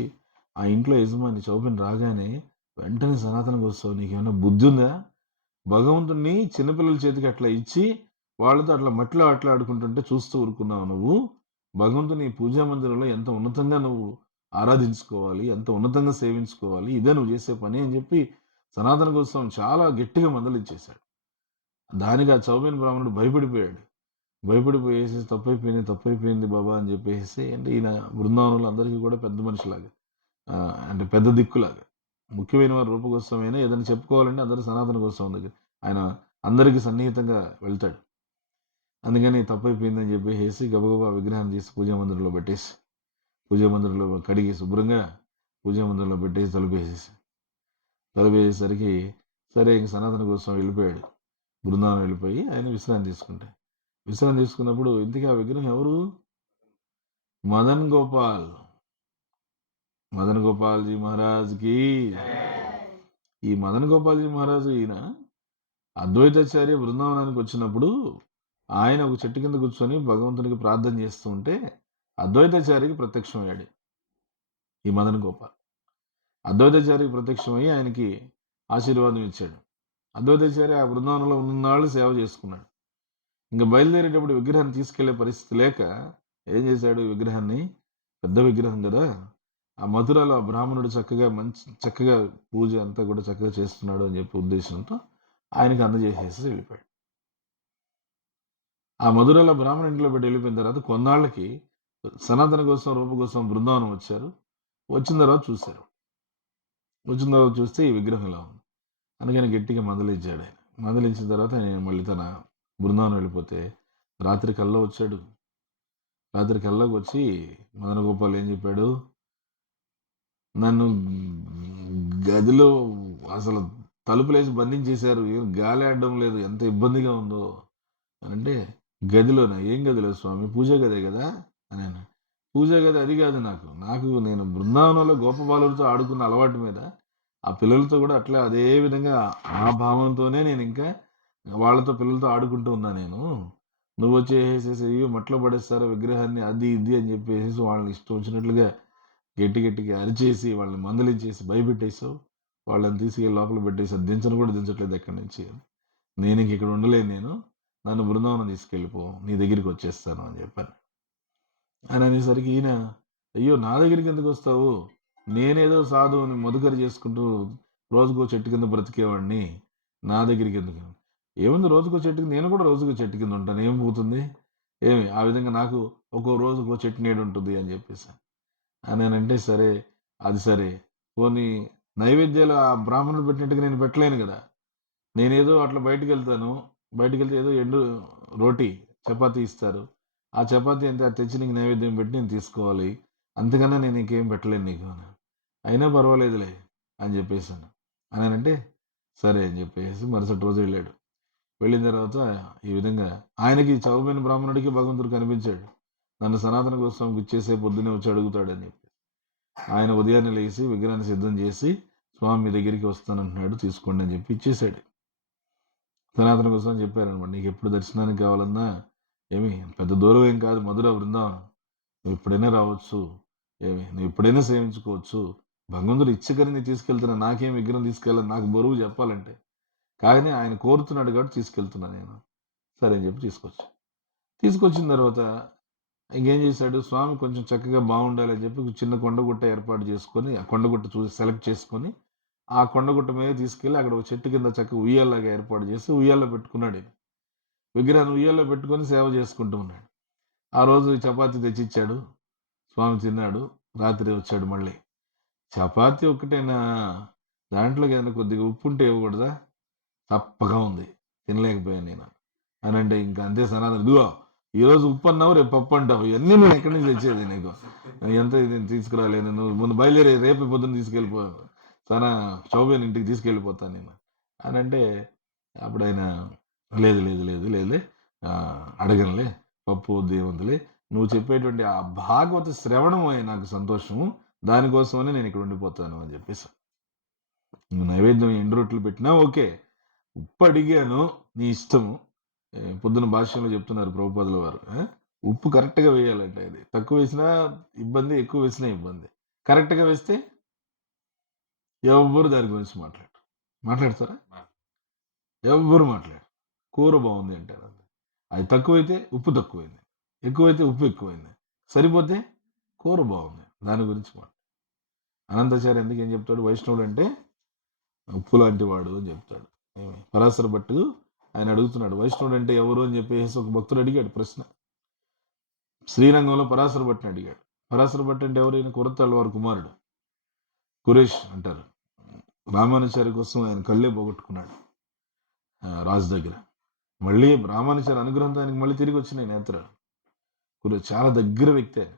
ఆ ఇంట్లో యజమాని చౌబేన్ రాగానే వెంటనే సనాతన గోస్వామి, నీకు ఏమైనా బుద్ధి ఉందా? భగవంతుణ్ణి చిన్నపిల్లల చేతికి అట్లా ఇచ్చి వాళ్ళతో అట్లా మట్టిలో అట్లా ఆడుకుంటుంటే చూస్తూ ఊరుకున్నావు నువ్వు. భగవంతుని పూజా మందిరంలో ఎంత ఉన్నతంగా నువ్వు ఆరాధించుకోవాలి, ఎంత ఉన్నతంగా సేవించుకోవాలి, ఇదే నువ్వు చేసే పని అని చెప్పి సనాతన గోస్వామి చాలా గట్టిగా మందలించేశాడు. దానికి ఆ చౌబేన్ బ్రాహ్మణుడు భయపడిపోయాడు. భయపడిపోయేసి తప్పైపోయింది బాబా అని చెప్పేసి, అంటే ఈయన బృందావనంలో అందరికీ కూడా పెద్ద మనిషిలాగా, అంటే పెద్ద దిక్కులాగా, ముఖ్యమైన వారు రూపగోస్వామి అయినా ఏదైనా చెప్పుకోవాలంటే అందరూ సనాతన గోస్వామి దగ్గర ఆయన అందరికీ సన్నిహితంగా వెళ్తాడు. అందుకని తప్పైపోయిందని చెప్పేసి గబగబా విగ్రహాన్ని తీసి పూజా మందిరంలో పెట్టేసి, పూజా మందిరంలో కడిగి శుభ్రంగా పూజా మందిరంలో పెట్టేసి తలుపేసేసరికి సరే ఇంక సనాతన గోస్వామి వెళ్ళిపోయాడు. బృందావనం వెళ్ళిపోయి ఆయన విశ్రాంతి తీసుకున్నప్పుడు ఇంతకీ ఆ విగ్రహం ఎవరు? మదన్ గోపాల్జీ మహారాజ్కి. ఈ మదన్ గోపాల్జీ మహారాజు ఈయన అద్వైతాచార్య బృందావనానికి వచ్చినప్పుడు ఆయన ఒక చెట్టు కింద కూర్చొని భగవంతునికి ప్రార్థన చేస్తూ ఉంటే అద్వైతాచార్యకి ప్రత్యక్షమయ్యాడు ఈ మదన్ గోపాల్. అద్వైతాచార్యకి ప్రత్యక్షమయ్యి ఆయనకి ఆశీర్వాదం ఇచ్చాడు. అద్వైతాచార్య ఆ బృందావనంలో ఉన్నాళ్ళు సేవ చేసుకున్నాడు. ఇంకా బయలుదేరేటప్పుడు విగ్రహాన్ని తీసుకెళ్లే పరిస్థితి లేక ఏం చేశాడు, విగ్రహాన్ని, పెద్ద విగ్రహం కదా, ఆ మధురలో ఆ బ్రాహ్మణుడు చక్కగా పూజ అంతా కూడా చక్కగా చేస్తున్నాడు అని చెప్పి ఉద్దేశంతో ఆయనకి అందజేసేసి వెళ్ళిపోయాడు. ఆ మధురలో బ్రాహ్మణ ఇంట్లో పెట్టి వెళ్ళిపోయిన తర్వాత కొన్నాళ్ళకి సనాతన కోసం రూప కోసం బృందావనం వచ్చారు. వచ్చిన తర్వాత చూస్తే ఈ విగ్రహం ఇలా ఉంది. అందుకని గట్టిగా మందలించాడు ఆయన. మందలించిన తర్వాత ఆయన మళ్ళీ తన బృందావనం వెళ్ళిపోతే రాత్రి కల్లా వచ్చాడు. రాత్రి కల్లాకి వచ్చి మదన గోపాల్ ఏం చెప్పాడు, నన్ను గదిలో అసలు తలుపులేసి బంధించేశారు, ఏం గాలి ఆడడం లేదు, ఎంత ఇబ్బందిగా ఉందో అని అంటే, గదిలోనా? ఏం గదిలో స్వామి, పూజా గదే కదా అని. పూజా గది అది కాదు, నాకు నేను బృందావనంలో గోపబాలులతో ఆడుకున్న అలవాటు మీద ఆ పిల్లలతో కూడా అట్లా అదే విధంగా ఆ భావంతోనే నేను ఇంకా వాళ్ళతో పిల్లలతో ఆడుకుంటూ ఉన్నా. నువ్వు వచ్చేసేసి మట్లో పడేస్తారా విగ్రహాన్ని, అది ఇది అని చెప్పేసి వాళ్ళని ఇష్టం వచ్చినట్లుగా గట్టిగా అరిచేసి వాళ్ళని మందలించేసి భయపెట్టేసావు. వాళ్ళని తీసుకెళ్ళి లోపల పెట్టేసి దించను కూడా దించట్లేదు ఎక్కడి నుంచి. నేను ఇంక ఇక్కడ ఉండలేను, నన్ను బృందావనం తీసుకెళ్ళిపో, నీ దగ్గరికి వచ్చేస్తాను అని చెప్పాను. అని అనేసరికి ఈయన, అయ్యో నా దగ్గరికి ఎందుకు వస్తావు, నేనేదో సాధువుని మధుకరి చేసుకుంటూ రోజుకో చెట్టు కింద బ్రతికేవాడిని, నా దగ్గరికి ఎందుకు? ఏముంది, రోజుకో చెట్టుకి, నేను కూడా రోజుకో చెట్టు కింద ఉంటాను, ఏం పోతుంది, ఏమి ఆ విధంగా నాకు ఒక్కో రోజుకో చెట్టు నీడ ఉంటుంది అని చెప్పేసి అంటే, సరే అది సరే, పోనీ నైవేద్యాలు ఆ బ్రాహ్మణుడు పెట్టినట్టుగా నేను పెట్టలేను కదా, నేనేదో అట్లా బయటికి వెళ్తే ఏదో ఎండు రోటీ చపాతీ ఇస్తారు, ఆ చపాతీ అంతే అది తెచ్చి నీకు నైవేద్యం పెట్టి నేను తీసుకోవాలి, అంతకన్నా నేను ఇంకేం పెట్టలేను నీకు అని. అయినా పర్వాలేదులే అని చెప్పేసాను. అంటే సరే అని చెప్పేసి మరుసటి రోజు వెళ్ళాడు. వెళ్ళిన తర్వాత ఈ విధంగా ఆయనకి చౌబేన్ బ్రాహ్మణుడికి భగవంతుడు కనిపించాడు. నన్ను సనాతన గోస్వామికి ఇచ్చేసే పొద్దునే వచ్చి అడుగుతాడని చెప్పి ఆయన ఉదయాన్నే లేచి విగ్రహాన్ని సిద్ధం చేసి, స్వామి మీ దగ్గరికి వస్తానంటున్నాడు, తీసుకోండి అని చెప్పి ఇచ్చేసాడు. సనాతన గోస్వామి చెప్పారనమాట, నీకు ఎప్పుడు దర్శనానికి కావాలన్నా ఏమి పెద్ద దూరం ఏం కాదు, మధుర బృందావనం, నువ్వు ఎప్పుడైనా రావచ్చు, నువ్వు ఎప్పుడైనా సేవించుకోవచ్చు, భగవంతుడు ఇచ్చకని తీసుకెళ్తున్నా, నాకేం విగ్రహం తీసుకెళ్ళాలి, నాకు బరువు చెప్పాలంటే కానీ ఆయన కోరుతున్నాడు కాబట్టి తీసుకెళ్తున్నా నేను. సరే అని చెప్పి తీసుకొచ్చిన తర్వాత ఇంకేం చేశాడు స్వామి, కొంచెం చక్కగా బాగుండాలని చెప్పి ఒక చిన్న కొండగుట్ట ఏర్పాటు చేసుకొని, ఆ కొండగుట్ట చూసి సెలెక్ట్ చేసుకొని, ఆ కొండగుట్ట మీద తీసుకెళ్ళి అక్కడ ఒక చెట్టు కింద చక్కగా ఉయ్యాలలాగా ఏర్పాటు చేసి ఉయ్యాల్లో పెట్టుకున్నాడు ఈయన. విగ్రహాన్ని ఉయ్యాల్లో పెట్టుకొని సేవ చేసుకుంటూ ఉన్నాడు. ఆ రోజు చపాతీ తెచ్చిచ్చాడు. స్వామి తిన్నాడు. రాత్రి వచ్చాడు మళ్ళీ. చపాతీ ఒక్కటేనా? దాంట్లోకి ఏదైనా కొద్దిగా ఉప్పు ఉంటే ఇవ్వకూడదా? చప్పగా ఉంది. తినలేకపోయాను నేను. అనంటే ఇంక అంతే సనాతన. ఇదిగో ఈరోజు ఉప్పు అన్నావు, రేపు పప్పు అంటావు. ఇవన్నీ నేను ఎక్కడి నుంచి తెచ్చేది నీకు? ఎంత ఇది తీసుకురాలేను. నువ్వు ముందు బయలుదేరి రేపు పొద్దున్న తీసుకెళ్ళిపో. చౌబేన్ ఇంటికి తీసుకెళ్ళిపోతాను నేను అనంటే, అప్పుడు ఆయన లేదు లేదు లేదు లేదులే, అడగనులే, పప్పు వద్దు ఏముందిలే, నువ్వు చెప్పేటువంటి ఆ భాగవత శ్రవణం నాకు సంతోషము, దానికోసమని నేను ఇక్కడ ఉండిపోతాను అని చెప్పేసి. నువ్వు నైవేద్యం ఎండు రొట్టెలు పెట్టినా ఓకే, ఉప్పు అడిగాను నీ ఇష్టము. పొద్దున భాష్యంలో చెప్తున్నారు ప్రభుపాదుల వారు, ఉప్పు కరెక్ట్గా వేయాలంటే, అది తక్కువ వేసినా ఇబ్బంది, ఎక్కువ వేసినా ఇబ్బంది. కరెక్ట్గా వేస్తే ఎవ్వరు దాని గురించి మాట్లాడతారా? ఎవ్వరు మాట్లాడరు. కూర బాగుంది అంటారు. అది తక్కువైతే ఉప్పు తక్కువైంది, ఎక్కువైతే ఉప్పు ఎక్కువైంది, సరిపోతే కూర బాగుంది, దాని గురించి అనంతాచార్య ఎందుకు ఏం చెప్తాడు, వైష్ణవుడు అంటే ఉప్పు లాంటి వాడు అని చెప్తాడు. పరాశర భట్టు ఆయన అడుగుతున్నాడు, వైష్ణవుడు అంటే ఎవరు అని చెప్పేసి ఒక భక్తుడు అడిగాడు ప్రశ్న. శ్రీరంగంలో పరాశర భట్టుని అడిగాడు. పరాశర భట్టు అంటే ఎవరు? ఈయన కురత్తాళ్ళ వారి కుమారుడు, కురేష్ అంటారు. రామానుచారి కోసం ఆయన కళ్ళే పోగొట్టుకున్నాడు రాజు దగ్గర. మళ్ళీ రామానుచారి అనుగ్రహంతో ఆయనకి మళ్ళీ తిరిగి వచ్చినాయి నేత్రాలు. చాలా దగ్గర వ్యక్తి ఆయన,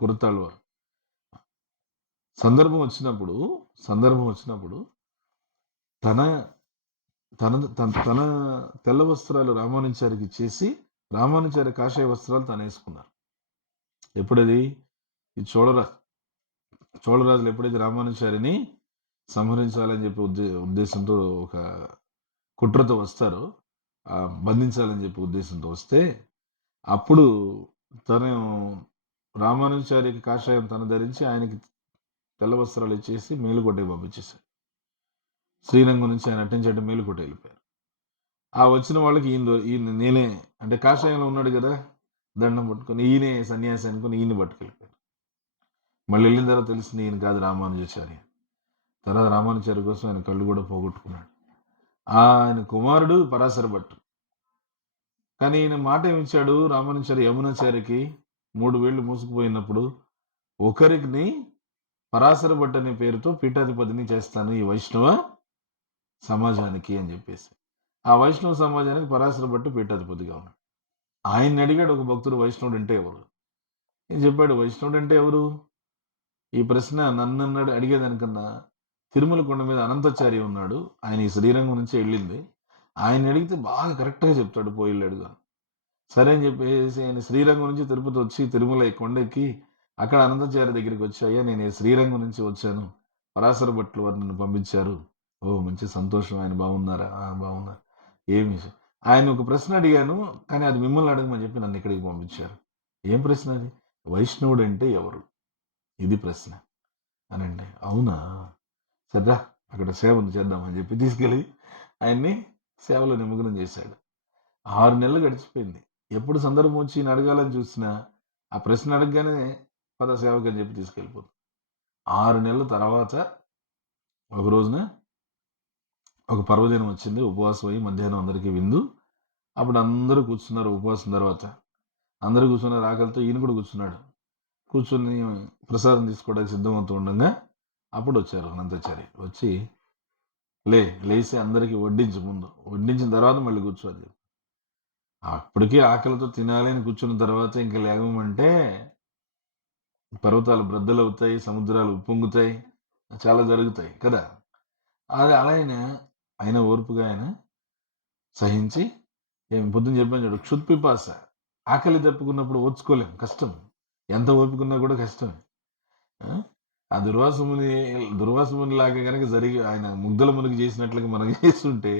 కురత్తాళ్ళ వారు. సందర్భం వచ్చినప్పుడు తన తన తన తెల్ల వస్త్రాలు రామానుచారికి ఇచ్చేసి, రామానుచారి కాషాయ వస్త్రాలు తను వేసుకున్నారు. ఎప్పుడది? ఈ చోళరాజులు ఎప్పుడైతే రామానుచారిని సంహరించాలని చెప్పి ఉద్దేశంతో ఒక కుట్రతో వస్తారో, బంధించాలని చెప్పి ఉద్దేశంతో వస్తే, అప్పుడు తను రామానుచారికి కాషాయం తను ధరించి ఆయనకి తెల్ల వస్త్రాలు ఇచ్చేసి మేలుకోటకి పంపించేశారు. శ్రీరంగం నుంచి ఆయన అట్టించంటే మేలుకోట వెళ్ళిపోయారు. ఆ వచ్చిన వాళ్ళకి ఈయన నేనే అంటే కాషాయంలో ఉన్నాడు కదా, దండం పట్టుకొని ఈయనే సన్యాసి అనుకుని ఈయన పట్టుకెళ్ళిపోయారు. మళ్ళీ వెళ్ళిన తర్వాత తెలిసింది ఈయన కాదు రామానుజాచార్య. తర్వాత రామానుచార్య కోసం ఆయన కళ్ళు కూడా పోగొట్టుకున్నాడు. ఆయన కుమారుడు పరాశర భట్టు. కానీ ఈయన మాట ఏమిచ్చాడు రామానుచార్య యమునాచార్యకి, 3 వేళ్ళు మూసుకుపోయినప్పుడు, ఒకరికి పరాశర భట్టు అనే పేరుతో పీఠాధిపతిని చేస్తాను ఈ వైష్ణవ సమాజానికి అని చెప్పేసి. ఆ వైష్ణవ సమాజానికి పరాశర భట్టు పీఠాధిపతిగా ఉన్నాడు. ఆయన్ని అడిగాడు ఒక భక్తుడు, వైష్ణవుడు అంటే ఎవరు? ఏం చెప్పాడు, వైష్ణవుడు అంటే ఎవరు? ఈ ప్రశ్న నన్ను అడిగేదానికన్నా తిరుమల కొండ మీద అనంతాచార్య ఉన్నాడు, ఆయన ఈ శ్రీరంగం నుంచి వెళ్ళింది, ఆయన అడిగితే బాగా కరెక్ట్గా చెప్తాడు, పోయిళ్ళాడుగా. సరే అని చెప్పేసి ఆయన శ్రీరంగం నుంచి తిరుపతి వచ్చి తిరుమల కొండెక్కి అక్కడ అనంతాచార్య దగ్గరికి వచ్చి, అయ్యా నేను శ్రీరంగం నుంచి వచ్చాను, పరాశర భట్లు వారు నన్ను పంపించారు. ఓ మంచి సంతోషం, ఆయన బాగున్నారా? బాగున్నారు. ఏమి ఆయన ఒక ప్రశ్న అడిగాను, కానీ అది మిమ్మల్ని అడగమని చెప్పి నన్ను ఇక్కడికి పంపించారు. ఏం ప్రశ్న అది? వైష్ణవుడు అంటే ఎవరు, ఇది ప్రశ్న అనండి. అవునా, సరేరా అక్కడ సేవ చేద్దామని చెప్పి తీసుకెళ్ళి ఆయన్ని సేవలో నిమగ్నం చేశాడు. 6 నెలలు గడిచిపోయింది. ఎప్పుడు సందర్భం వచ్చి ఈయన అడగాలని చూసినా ఆ ప్రశ్న అడగగానే పద సేవకు అని చెప్పి తీసుకెళ్ళిపోతుంది. 6 నెలల తర్వాత ఒక రోజున ఒక పర్వదినం వచ్చింది, ఉపవాసం అయ్యి మధ్యాహ్నం అందరికీ విందు. అప్పుడు అందరూ కూర్చున్నారు. ఉపవాసం తర్వాత అందరూ కూర్చున్నారు, ఆకలితో. ఈయన కూడా కూర్చుని ప్రసాదం తీసుకోవడానికి సిద్ధమవుతూ ఉండగా అప్పుడు వచ్చారు అనంతాచారి. వచ్చి లేచి అందరికీ వడ్డించిన తర్వాత మళ్ళీ కూర్చోని. అప్పటికీ ఆకలితో తినాలి అని కూర్చున్న తర్వాత ఇంకా లేవమంటే పర్వతాలు బ్రద్దలవుతాయి, సముద్రాలు ఉప్పొంగుతాయి, చాలా జరుగుతాయి కదా. అది అలా ఆయన ఓర్పుగా ఆయన సహించి, పొద్దున్న చెప్పాను చూడు, క్షుత్పిపాస, ఆకలి తప్పుకున్నప్పుడు ఓర్చుకోలేం, కష్టం. ఎంత ఓపికన్నా కూడా కష్టమే. ఆ దుర్వాసముని లాగా కనుక జరిగి ఆయన ముగ్ధల మునిగి చేసినట్లుగా మనం చేస్తుంటే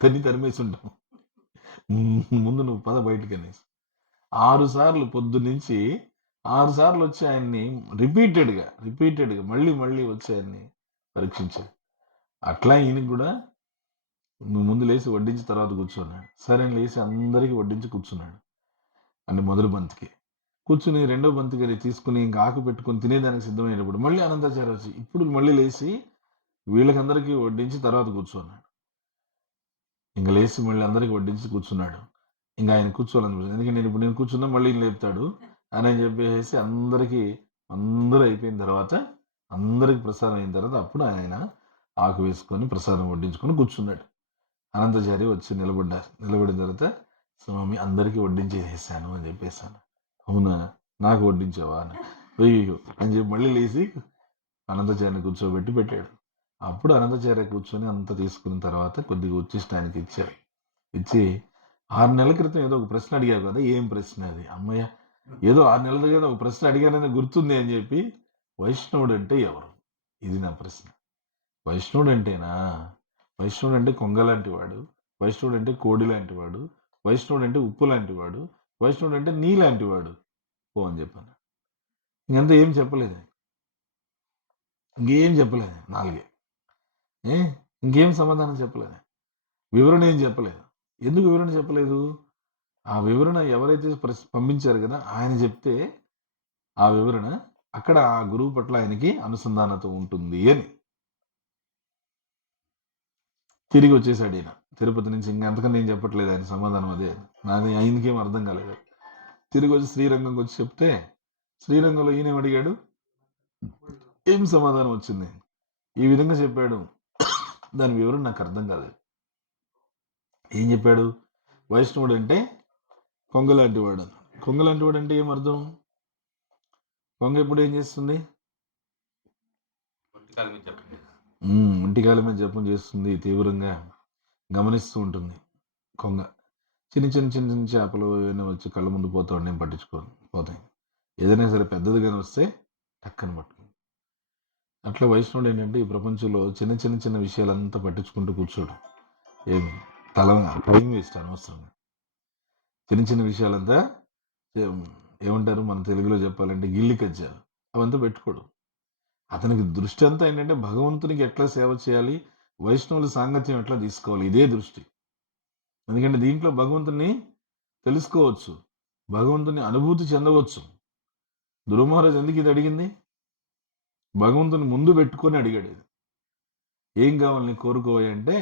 తరిమేసి ఉంటాం. ముందు నువ్వు పద బయటికి అనేసి 6 సార్లు పొద్దున్నుంచి 6 సార్లు వచ్చి ఆయన్ని రిపీటెడ్గా మళ్ళీ వచ్చి ఆయన్ని పరీక్షించాడు. అట్లా ఈయనకి కూడా నువ్వు ముందు లేచి వడ్డించి తర్వాత కూర్చోన్నాడు. సరే అని లేచి అందరికీ వడ్డించి కూర్చున్నాడు. అంటే మొదటి బంతికి. కూర్చుని రెండో బంతికి తీసుకుని ఇంకా ఆకు పెట్టుకొని తినేదానికి సిద్ధమైనప్పుడు మళ్ళీ అనంతాచార్య వచ్చి ఇప్పుడు మళ్ళీ లేచి వీళ్ళకందరికీ వడ్డించి తర్వాత కూర్చున్నాడు. ఇంక లేచి మళ్ళీ అందరికీ వడ్డించి కూర్చున్నాడు. ఇంకా ఆయన కూర్చోవాలనిపించింది. ఎందుకంటే ఇప్పుడు నేను కూర్చున్నా మళ్ళీ ఈయన లేపుతాడు అని చెప్పేసి అందరూ అయిపోయిన తర్వాత అందరికి ప్రసాదం అయిన తర్వాత అప్పుడు ఆయన ఆకు వేసుకొని ప్రసాదం వడ్డించుకొని కూర్చున్నాడు. అనంతాచార్య వచ్చి నిలబడ్డారు. నిలబడిన తర్వాత స్వామి అందరికీ వడ్డించేసేసాను అని చెప్పేసాను. అవునా, నాకు వడ్డించావా అని, అయ్యో అని చెప్పి మళ్ళీ లేచి అనంతాచార్యని కూర్చోబెట్టి పెట్టాడు. అప్పుడు అనంతాచార్య కూర్చొని అంత తీసుకున్న తర్వాత కొద్దిగా ఉచ్చిష్ట ఆయనకి ఇచ్చారు. ఇచ్చి 6 నెలల క్రితం ఏదో ఒక ప్రశ్న అడిగావు కదా, ఏం ప్రశ్న అది? అమ్మయ్య, ఏదో 6 నెలల దగ్గర ఒక ప్రశ్న అడిగానని గుర్తుంది అని చెప్పి, వైష్ణవుడు అంటే ఎవరు? ఇది నా ప్రశ్న. వైష్ణవుడు అంటేనా? వైష్ణవుడు అంటే కొంగ లాంటి వాడు, వైష్ణవుడు అంటే కోడి లాంటి వాడు, వైష్ణవుడు అంటే ఉప్పు లాంటి వాడు, వైష్ణవుడు అంటే నీ లాంటి వాడు ఓ అని చెప్పాను. ఇంకంతా ఏం చెప్పలేదు, ఇంకేం చెప్పలేదు. 4 ఇంకేం సమాధానం చెప్పలేదు, వివరణ ఏం చెప్పలేదు. ఎందుకు వివరణ చెప్పలేదు? ఆ వివరణ ఎవరైతే పంపించారు కదా ఆయన చెప్తే ఆ వివరణ అక్కడ ఆ గురువు పట్ల ఆయనకి అనుసంధానత ఉంటుంది అని. తిరిగి వచ్చేసాడు ఈయన తిరుపతి నుంచి. ఇంకా అంతకన్నా నేను చెప్పట్లేదు, ఆయన సమాధానం అదే. నాది ఆయనకేం అర్థం కాలేదు. తిరిగి వచ్చి శ్రీరంగంకి వచ్చి చెప్తే శ్రీరంగంలో ఈయన అడిగాడు, ఏం సమాధానం వచ్చింది? ఈ విధంగా చెప్పాడు, దాని వివరణ నాకు అర్థం కాలేదు. ఏం చెప్పాడు? వైష్ణవుడు అంటే కొంగలాంటి వాడు. కొంగలాంటి వాడు అంటే ఏం అర్థం? కొంగ ఎప్పుడు ఏం చేస్తుంది? ఒంటికాల మీద జపం చేస్తుంది, తీవ్రంగా గమనిస్తూ ఉంటుంది కొంగ. చిన్న చిన్న చిన్న చిన్న చేపలు ఏమైనా వచ్చి కళ్ళ ముందు పోతా ఉండే పట్టించుకోను, పోతాయి. ఏదైనా సరే పెద్దదిగానే వస్తే టక్కన పట్టుకుంది. అట్లా వైష్ణవుడు ఏంటంటే ఈ ప్రపంచంలో చిన్న చిన్న చిన్న విషయాలంతా పట్టించుకుంటూ కూర్చోడు. ఏమి టైం వేస్ట్ అనవసరంగా. చిన్న చిన్న విషయాలంతా ఏమంటారు మన తెలుగులో చెప్పాలంటే గిల్లి కజ్జాలు అవంతా పెట్టుకోడు. అతనికి దృష్టి అంతా ఏంటంటే భగవంతునికి ఎట్లా సేవ చేయాలి, వైష్ణవుల సాంగత్యం ఎట్లా తీసుకోవాలి, ఇదే దృష్టి. ఎందుకంటే దీంట్లో భగవంతుని తెలుసుకోవచ్చు, భగవంతుని అనుభూతి చెందవచ్చు. ధ్రువ మహారాజ్ ఎందుకు ఇది అడిగింది? భగవంతుని ముందు పెట్టుకొని అడిగాడు ఇది. ఏం కావాలి నీ కోరుకోవాలి అంటే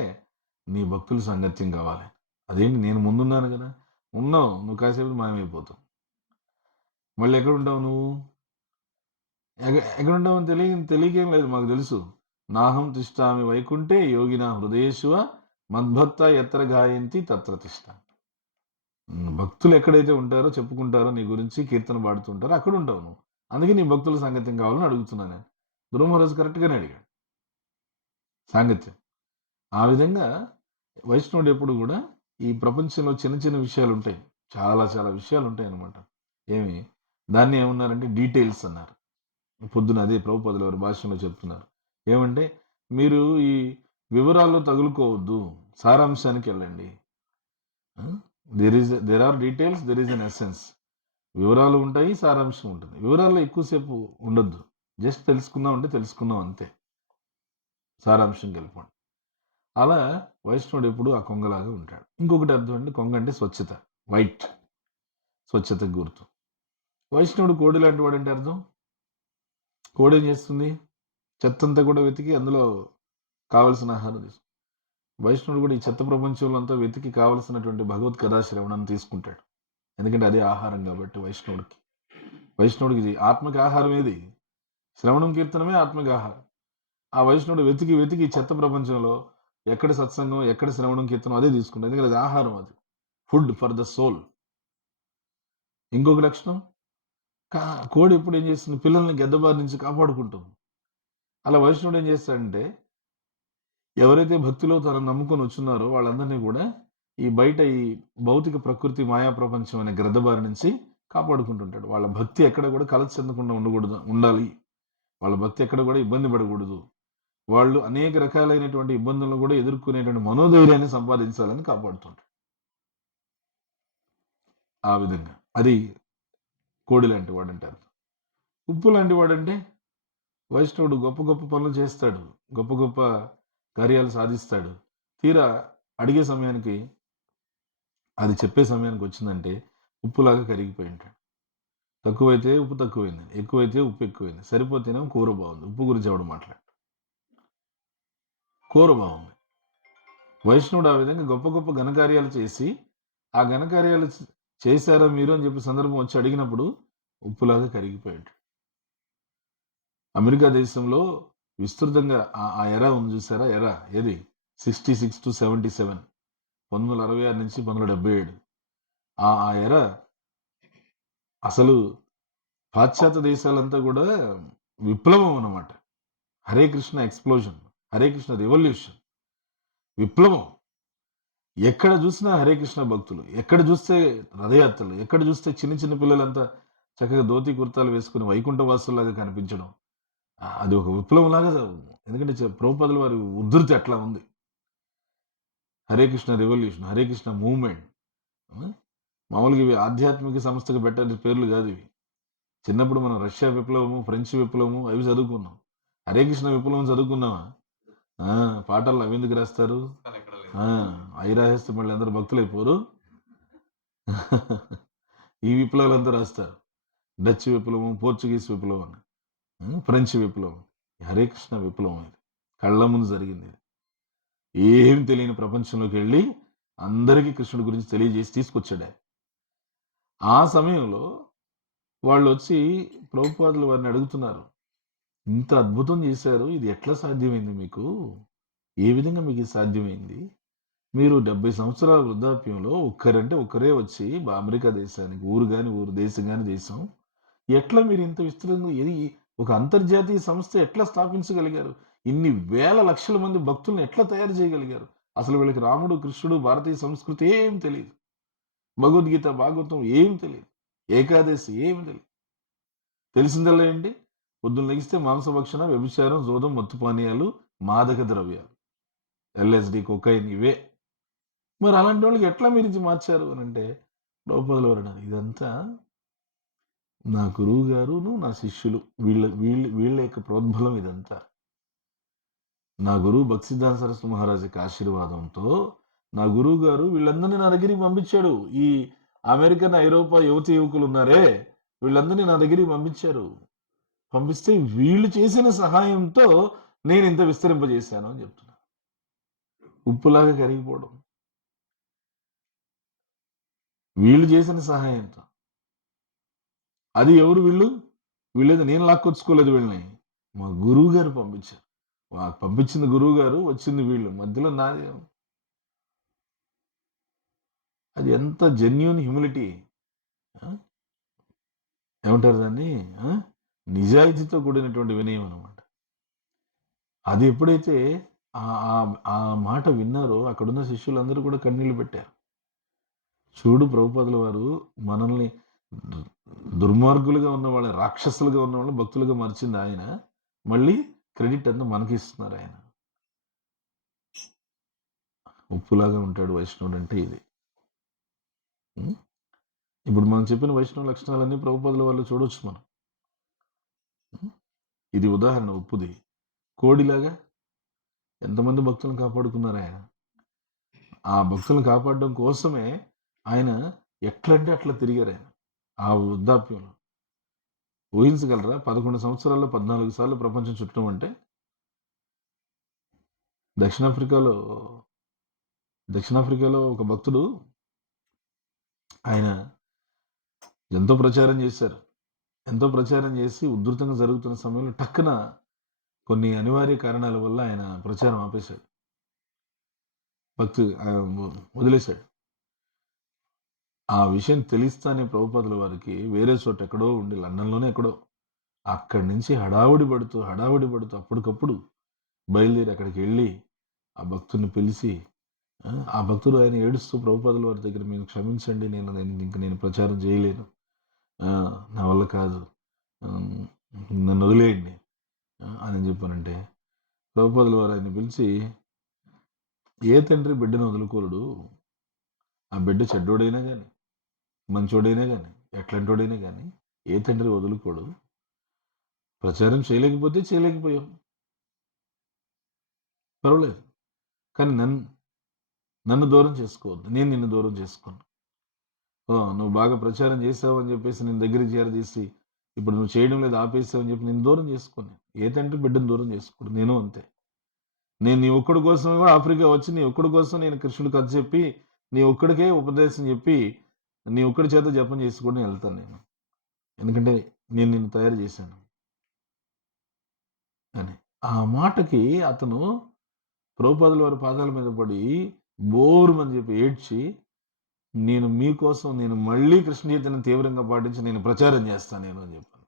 నీ భక్తుల సాంగత్యం కావాలి. అదేంటి, నేను ముందున్నాను కదా. ఉన్నావు, నువ్వు కాసేపు మాయమైపోతావు. మళ్ళీ ఎక్కడ ఉంటావు నువ్వు? ఎక్కడ ఉంటావు అని తెలియకేం లేదు, మాకు తెలుసు. నాహం తిష్టామి వైకుంఠే యోగిన హృదయేశ్వ మద్భక్త ఎత్ర గాయంతి తత్ర తిష్ట. భక్తులు ఎక్కడైతే ఉంటారో చెప్పుకుంటారో నీ గురించి కీర్తన పాడుతుంటారో అక్కడ ఉంటావు నువ్వు. అందుకే నీ భక్తుల సాంగత్యం కావాలని అడుగుతున్నాను నేను. ధ్రువ మహారాజు కరెక్ట్గానే అడిగాడు సాంగత్యం. ఆ విధంగా వైష్ణవుడు ఎప్పుడు కూడా ఈ ప్రపంచంలో చిన్న చిన్న విషయాలు ఉంటాయి, చాలా చాలా విషయాలు ఉంటాయి అన్నమాట. ఏమి దాన్ని ఏమన్నారంటే డీటెయిల్స్ అన్నారు. పొద్దున అదే ప్రభుపాదుల వారి భాషలో చెప్తున్నారు. ఏమంటే మీరు ఈ వివరాల్లో తగులుకోవద్దు, సారాంశానికి వెళ్ళండి. There are details, there is an essence. వివరాలు ఉంటాయి, సారాంశం ఉంటుంది. వివరాల్లో ఎక్కువసేపు ఉండొద్దు, జస్ట్ తెలుసుకుందాం అంటే తెలుసుకుందాం అంతే, సారాంశంకి వెళ్ళిపోండి. అలా వైష్ణవుడు ఎప్పుడు ఆ కొంగలాగా ఉంటాడు. ఇంకొకటి అర్థం అంటే కొంగ అంటే స్వచ్ఛత, వైట్, స్వచ్ఛతకు గుర్తు. వైష్ణవుడు కోడి లాంటి వాడు అంటే అర్థం, కోడి ఏం చేస్తుంది? చెత్తంతా కూడా వెతికి అందులో కావలసిన ఆహారం తీసుకుంటాడు. వైష్ణవుడు కూడా ఈ చెత్త ప్రపంచంలో అంతా వెతికి కావలసినటువంటి భగవత్ కథాశ్రవణాన్ని తీసుకుంటాడు. ఎందుకంటే అదే ఆహారం కాబట్టి వైష్ణవుడికి ఇది ఆత్మకి ఆహారం. ఏది? శ్రవణం కీర్తనమే ఆత్మకి ఆహారం. ఆ వైష్ణవుడు వెతికి వెతికి చెత్త ప్రపంచంలో ఎక్కడ సత్సంగం, ఎక్కడ శ్రవణం కీర్తనం అదే తీసుకుంటాడు. ఎందుకంటే అది ఆహారం, అది ఫుడ్ ఫర్ ద సోల్. ఇంకొక లక్షణం, కోడి ఎప్పుడు ఏం చేస్తుంది? పిల్లల్ని గెద్దబారి నుంచి కాపాడుకుంటుంది. అలా వైష్ణవుడు ఏం చేస్తాడంటే ఎవరైతే భక్తిలో తనను నమ్ముకొని వచ్చున్నారో వాళ్ళందరినీ కూడా ఈ బయట ఈ భౌతిక ప్రకృతి మాయా ప్రపంచం అనే గ్రద్దబారి నుంచి కాపాడుకుంటుంటాడు. వాళ్ళ భక్తి ఎక్కడ కూడా కలత చెందకుండా ఉండాలి, వాళ్ళ భక్తి ఎక్కడ కూడా ఇబ్బంది పడకూడదు, వాళ్ళు అనేక రకాలైనటువంటి ఇబ్బందులను కూడా ఎదుర్కొనేటువంటి మనోధైర్యాన్ని సంపాదించాలని కాపాడుతుంటాడు. ఆ విధంగా అది కోడి లాంటి వాడు అంటారు. ఉప్పు లాంటి వాడంటే వైష్ణవుడు గొప్ప గొప్ప పనులు చేస్తాడు, గొప్ప గొప్ప కార్యాలు సాధిస్తాడు. తీరా అడిగే సమయానికి, అది చెప్పే సమయానికి వచ్చిందంటే ఉప్పులాగా కరిగిపోయి ఉంటాడు. తక్కువైతే ఉప్పు తక్కువైంది, ఎక్కువైతే ఉప్పు ఎక్కువైంది, సరిపోతేనేమో కూర బాగుంది. ఉప్పు గురించి ఎవడు మాట్లాడు, కూర బాగుంది. వైష్ణవుడు ఆ విధంగా గొప్ప గొప్ప ఘనకార్యాలు చేసి, ఆ ఘనకార్యాలు చేశారా మీరు అని చెప్పి సందర్భం వచ్చి అడిగినప్పుడు ఉప్పులాగా కరిగిపోయాడు. అమెరికా దేశంలో విస్తృతంగా ఆ ఎరా ఉంది చూసారా, ఎరా ఏది 66-77, 1966 నుంచి 1977, ఆ ఎరా అసలు పాశ్చాత్య దేశాలంతా కూడా విప్లవం అన్నమాట. హరే కృష్ణ ఎక్స్ప్లోజన్, హరే కృష్ణ రెవల్యూషన్, విప్లవం. ఎక్కడ చూసినా హరే కృష్ణ భక్తులు, ఎక్కడ చూస్తే రథయాత్రలు, ఎక్కడ చూస్తే చిన్న చిన్న పిల్లలంతా చక్కగా ధోతి కుర్తాలు వేసుకుని వైకుంఠ వాసుల్లాగా కనిపించడం, అది ఒక విప్లవం లాగా. ఎందుకంటే ప్రభుపాదుల వారి ఉద్ధృతి అట్లా ఉంది. Hare Krishna revolution, Hare Krishna movement. మామూలుగా ఇవి ఆధ్యాత్మిక సంస్థకు పెట్టాల్సిన పేర్లు కాదు ఇవి. చిన్నప్పుడు మనం రష్యా విప్లవము, ఫ్రెంచ్ విప్లవము అవి చదువుకున్నాం. హరే కృష్ణ విప్లవం చదువుకున్నామా? పాటలు అవి ఎందుకు రాస్తారు? అవి రాసేస్తే మళ్ళీ అందరూ భక్తులు అయిపోరు. ఈ విప్లవాలంతా రాస్తారు. డచ్ విప్లవం, పోర్చుగీస్ విప్లవం, ఫ్రెంచ్ విప్లవం. హరే కృష్ణ విప్లవం ఇది కళ్ళ ముందు జరిగింది. ఏం తెలియని ప్రపంచంలోకి వెళ్ళి అందరికీ కృష్ణుడి గురించి తెలియజేసి తీసుకొచ్చాడు. ఆ సమయంలో వాళ్ళు వచ్చి ప్రభుపాదుల వారిని అడుగుతున్నారు, ఇంత అద్భుతం చేశారు, ఇది ఎట్లా సాధ్యమైంది మీకు? ఏ విధంగా మీకు ఇది సాధ్యమైంది? మీరు 70 సంవత్సరాల వృద్ధాప్యంలో ఒక్కరంటే ఒక్కరే వచ్చి అమెరికా దేశానికి, ఊరు కానీ ఊరు, దేశం కానీ దేశం, ఎట్లా మీరు ఇంత విస్తృతంగా ఒక అంతర్జాతీయ సంస్థ ఎట్లా స్థాపించగలిగారు? ఇన్ని వేల లక్షల మంది భక్తులను ఎట్లా తయారు చేయగలిగారు? అసలు వీళ్ళకి రాముడు, కృష్ణుడు, భారతీయ సంస్కృతి ఏం తెలియదు, భగవద్గీత, భాగవతం ఏం తెలియదు, ఏకాదశి ఏం తెలియదు. తెలిసిందల్లా ఏంటి? పొద్దున్న లెగిస్తే మాంసభక్షణ, వ్యభిచారం, జోదం, మత్తు పానీయాలు, మాదక ద్రవ్యాలు, ఎల్ఎస్డి, కొకైన్ ఇవే. మరి అలాంటి వాళ్ళకి ఎట్లా మీరు మార్చారు అని అంటే, ప్రభుపాదుల వారు అన్నారు, ఇదంతా నా గురువు గారును నా శిష్యులు, వీళ్ళ వీళ్ళ వీళ్ళ యొక్క ప్రోద్బలం ఇదంతా. నా గురువు భక్తిసిద్ధాంత సరస్వతి మహారాజ్ యొక్క ఆశీర్వాదంతో నా గురువు గారు వీళ్ళందరినీ నా దగ్గరికి పంపించాడు. ఈ అమెరికన్, ఐరోపా యువతి యువకులు ఉన్నారే, వీళ్ళందరినీ నా దగ్గరికి పంపించారు. పంపిస్తే వీళ్ళు చేసిన సహాయంతో నేను ఇంత విస్తరింపజేశాను అని చెప్తున్నా. ఉప్పులాగా కరిగిపోవడం వీళ్ళు చేసిన సహాయంతో. అది ఎవరు వీళ్ళు? వీళ్ళేదో నేను లాక్కొచ్చుకోలేదు వీళ్ళని, మా గురువు గారు పంపించారు. పంపించింది గురువు గారు, వచ్చింది వీళ్ళు, మధ్యలో నాది. అది ఎంత జెన్యూన్ హ్యూమిలిటీ, ఏమంటారు దాన్ని, నిజాయితీతో కూడినటువంటి వినయం అనమాట. అది ఎప్పుడైతే ఆ మాట విన్నారో అక్కడున్న శిష్యులందరూ కూడా కన్నీళ్లు పెట్టారు. చూడు ప్రభుపాదుల వారు మనల్ని దుర్మార్గులుగా ఉన్న వాళ్ళని, రాక్షసులుగా ఉన్న వాళ్ళని భక్తులుగా మార్చింది ఆయన, మళ్ళీ క్రెడిట్ అంతా మనకి ఇస్తున్నారు ఆయన. ఉప్పులాగా ఉంటాడు వైష్ణవుడు అంటే ఇది. ఇప్పుడు మనం చెప్పిన వైష్ణవ లక్షణాలన్నీ ప్రభుపాదుల వాళ్ళు చూడవచ్చు మనం. ఇది ఉదాహరణ ఉప్పుది. కోడిలాగా ఎంతమంది భక్తులను కాపాడుకున్నారు ఆయన. ఆ భక్తులను కాపాడడం కోసమే ఆయన ఎట్లంటే అట్లా తిరిగారు ఆయన ఆ వృద్ధాప్యంలో. ఊహించగలరా? 11 సంవత్సరాల్లో 14 సార్లు ప్రపంచం చుట్టడం అంటే. దక్షిణాఫ్రికాలో ఒక భక్తుడు, ఆయన ఎంతో ప్రచారం చేశారు. ఎంతో ప్రచారం చేసి ఉధృతంగా జరుగుతున్న సమయంలో టక్కున కొన్ని అనివార్య కారణాల వల్ల ఆయన ప్రచారం ఆపేశాడు, వదిలేశాడు. ఆ విషయం తెలిస్తానే ప్రభుపాదుల వారికి వేరే చోట ఎక్కడో ఉండి, లండన్లోనే ఎక్కడో, అక్కడి నుంచి హడావుడి పడుతూ అప్పటికప్పుడు బయలుదేరి అక్కడికి వెళ్ళి ఆ భక్తుడిని పిలిచి, ఆ భక్తుడు ఆయన ఏడుస్తూ ప్రభుపాదుల వారి దగ్గర, మీరు క్షమించండి, నేను ప్రచారం చేయలేను, నా వల్ల కాదు, నన్ను వదిలేయండి అని చెప్పానంటే, ప్రభుపాదుల వారు ఆయన పిలిచి, ఏ తండ్రి బిడ్డను వదులుకోరుడు? ఆ బిడ్డ చెడ్డోడైనా కానీ, మంచోడైనా కానీ, ఎట్లాంటోడైనా కానీ, ఏ తండ్రి వదులుకోడు. ప్రచారం చేయలేకపోతే చేయలేకపోయాం, పర్వాలేదు, కానీ నన్ను దూరం చేసుకోవద్దు. నేను నిన్ను దూరం చేసుకోను. నువ్వు బాగా ప్రచారం చేసావు అని చెప్పేసి నేను దగ్గరికి చేరదీసి, ఇప్పుడు నువ్వు చేయడం లేదు ఆపేసావు అని చెప్పి నేను దూరం చేసుకోను. ఏ తండ్రి బిడ్డను దూరం చేసుకోడు. నేను అంతే. నేను నీ ఒక్కడి కోసమే కూడా ఆఫ్రికా వచ్చి, నీ ఒక్కడి కోసం నేను కృష్ణుడి కథ చెప్పి, నీ ఒక్కడికే ఉపదేశం చెప్పి, నీ ఒక్కడి చేత జపం చేసి కూడా నేను వెళ్తాను నేను. ఎందుకంటే నేను నిన్ను తయారు చేశాను అని. ఆ మాటకి అతను ప్రభుపాదుల వారి పాదాల మీద పడి బోరుమని చెప్పి ఏడ్చి, నేను మీకోసం నేను మళ్ళీ కృష్ణ చైతన్యం తీవ్రంగా పాటించి నేను ప్రచారం చేస్తాను నేను అని చెప్పాను.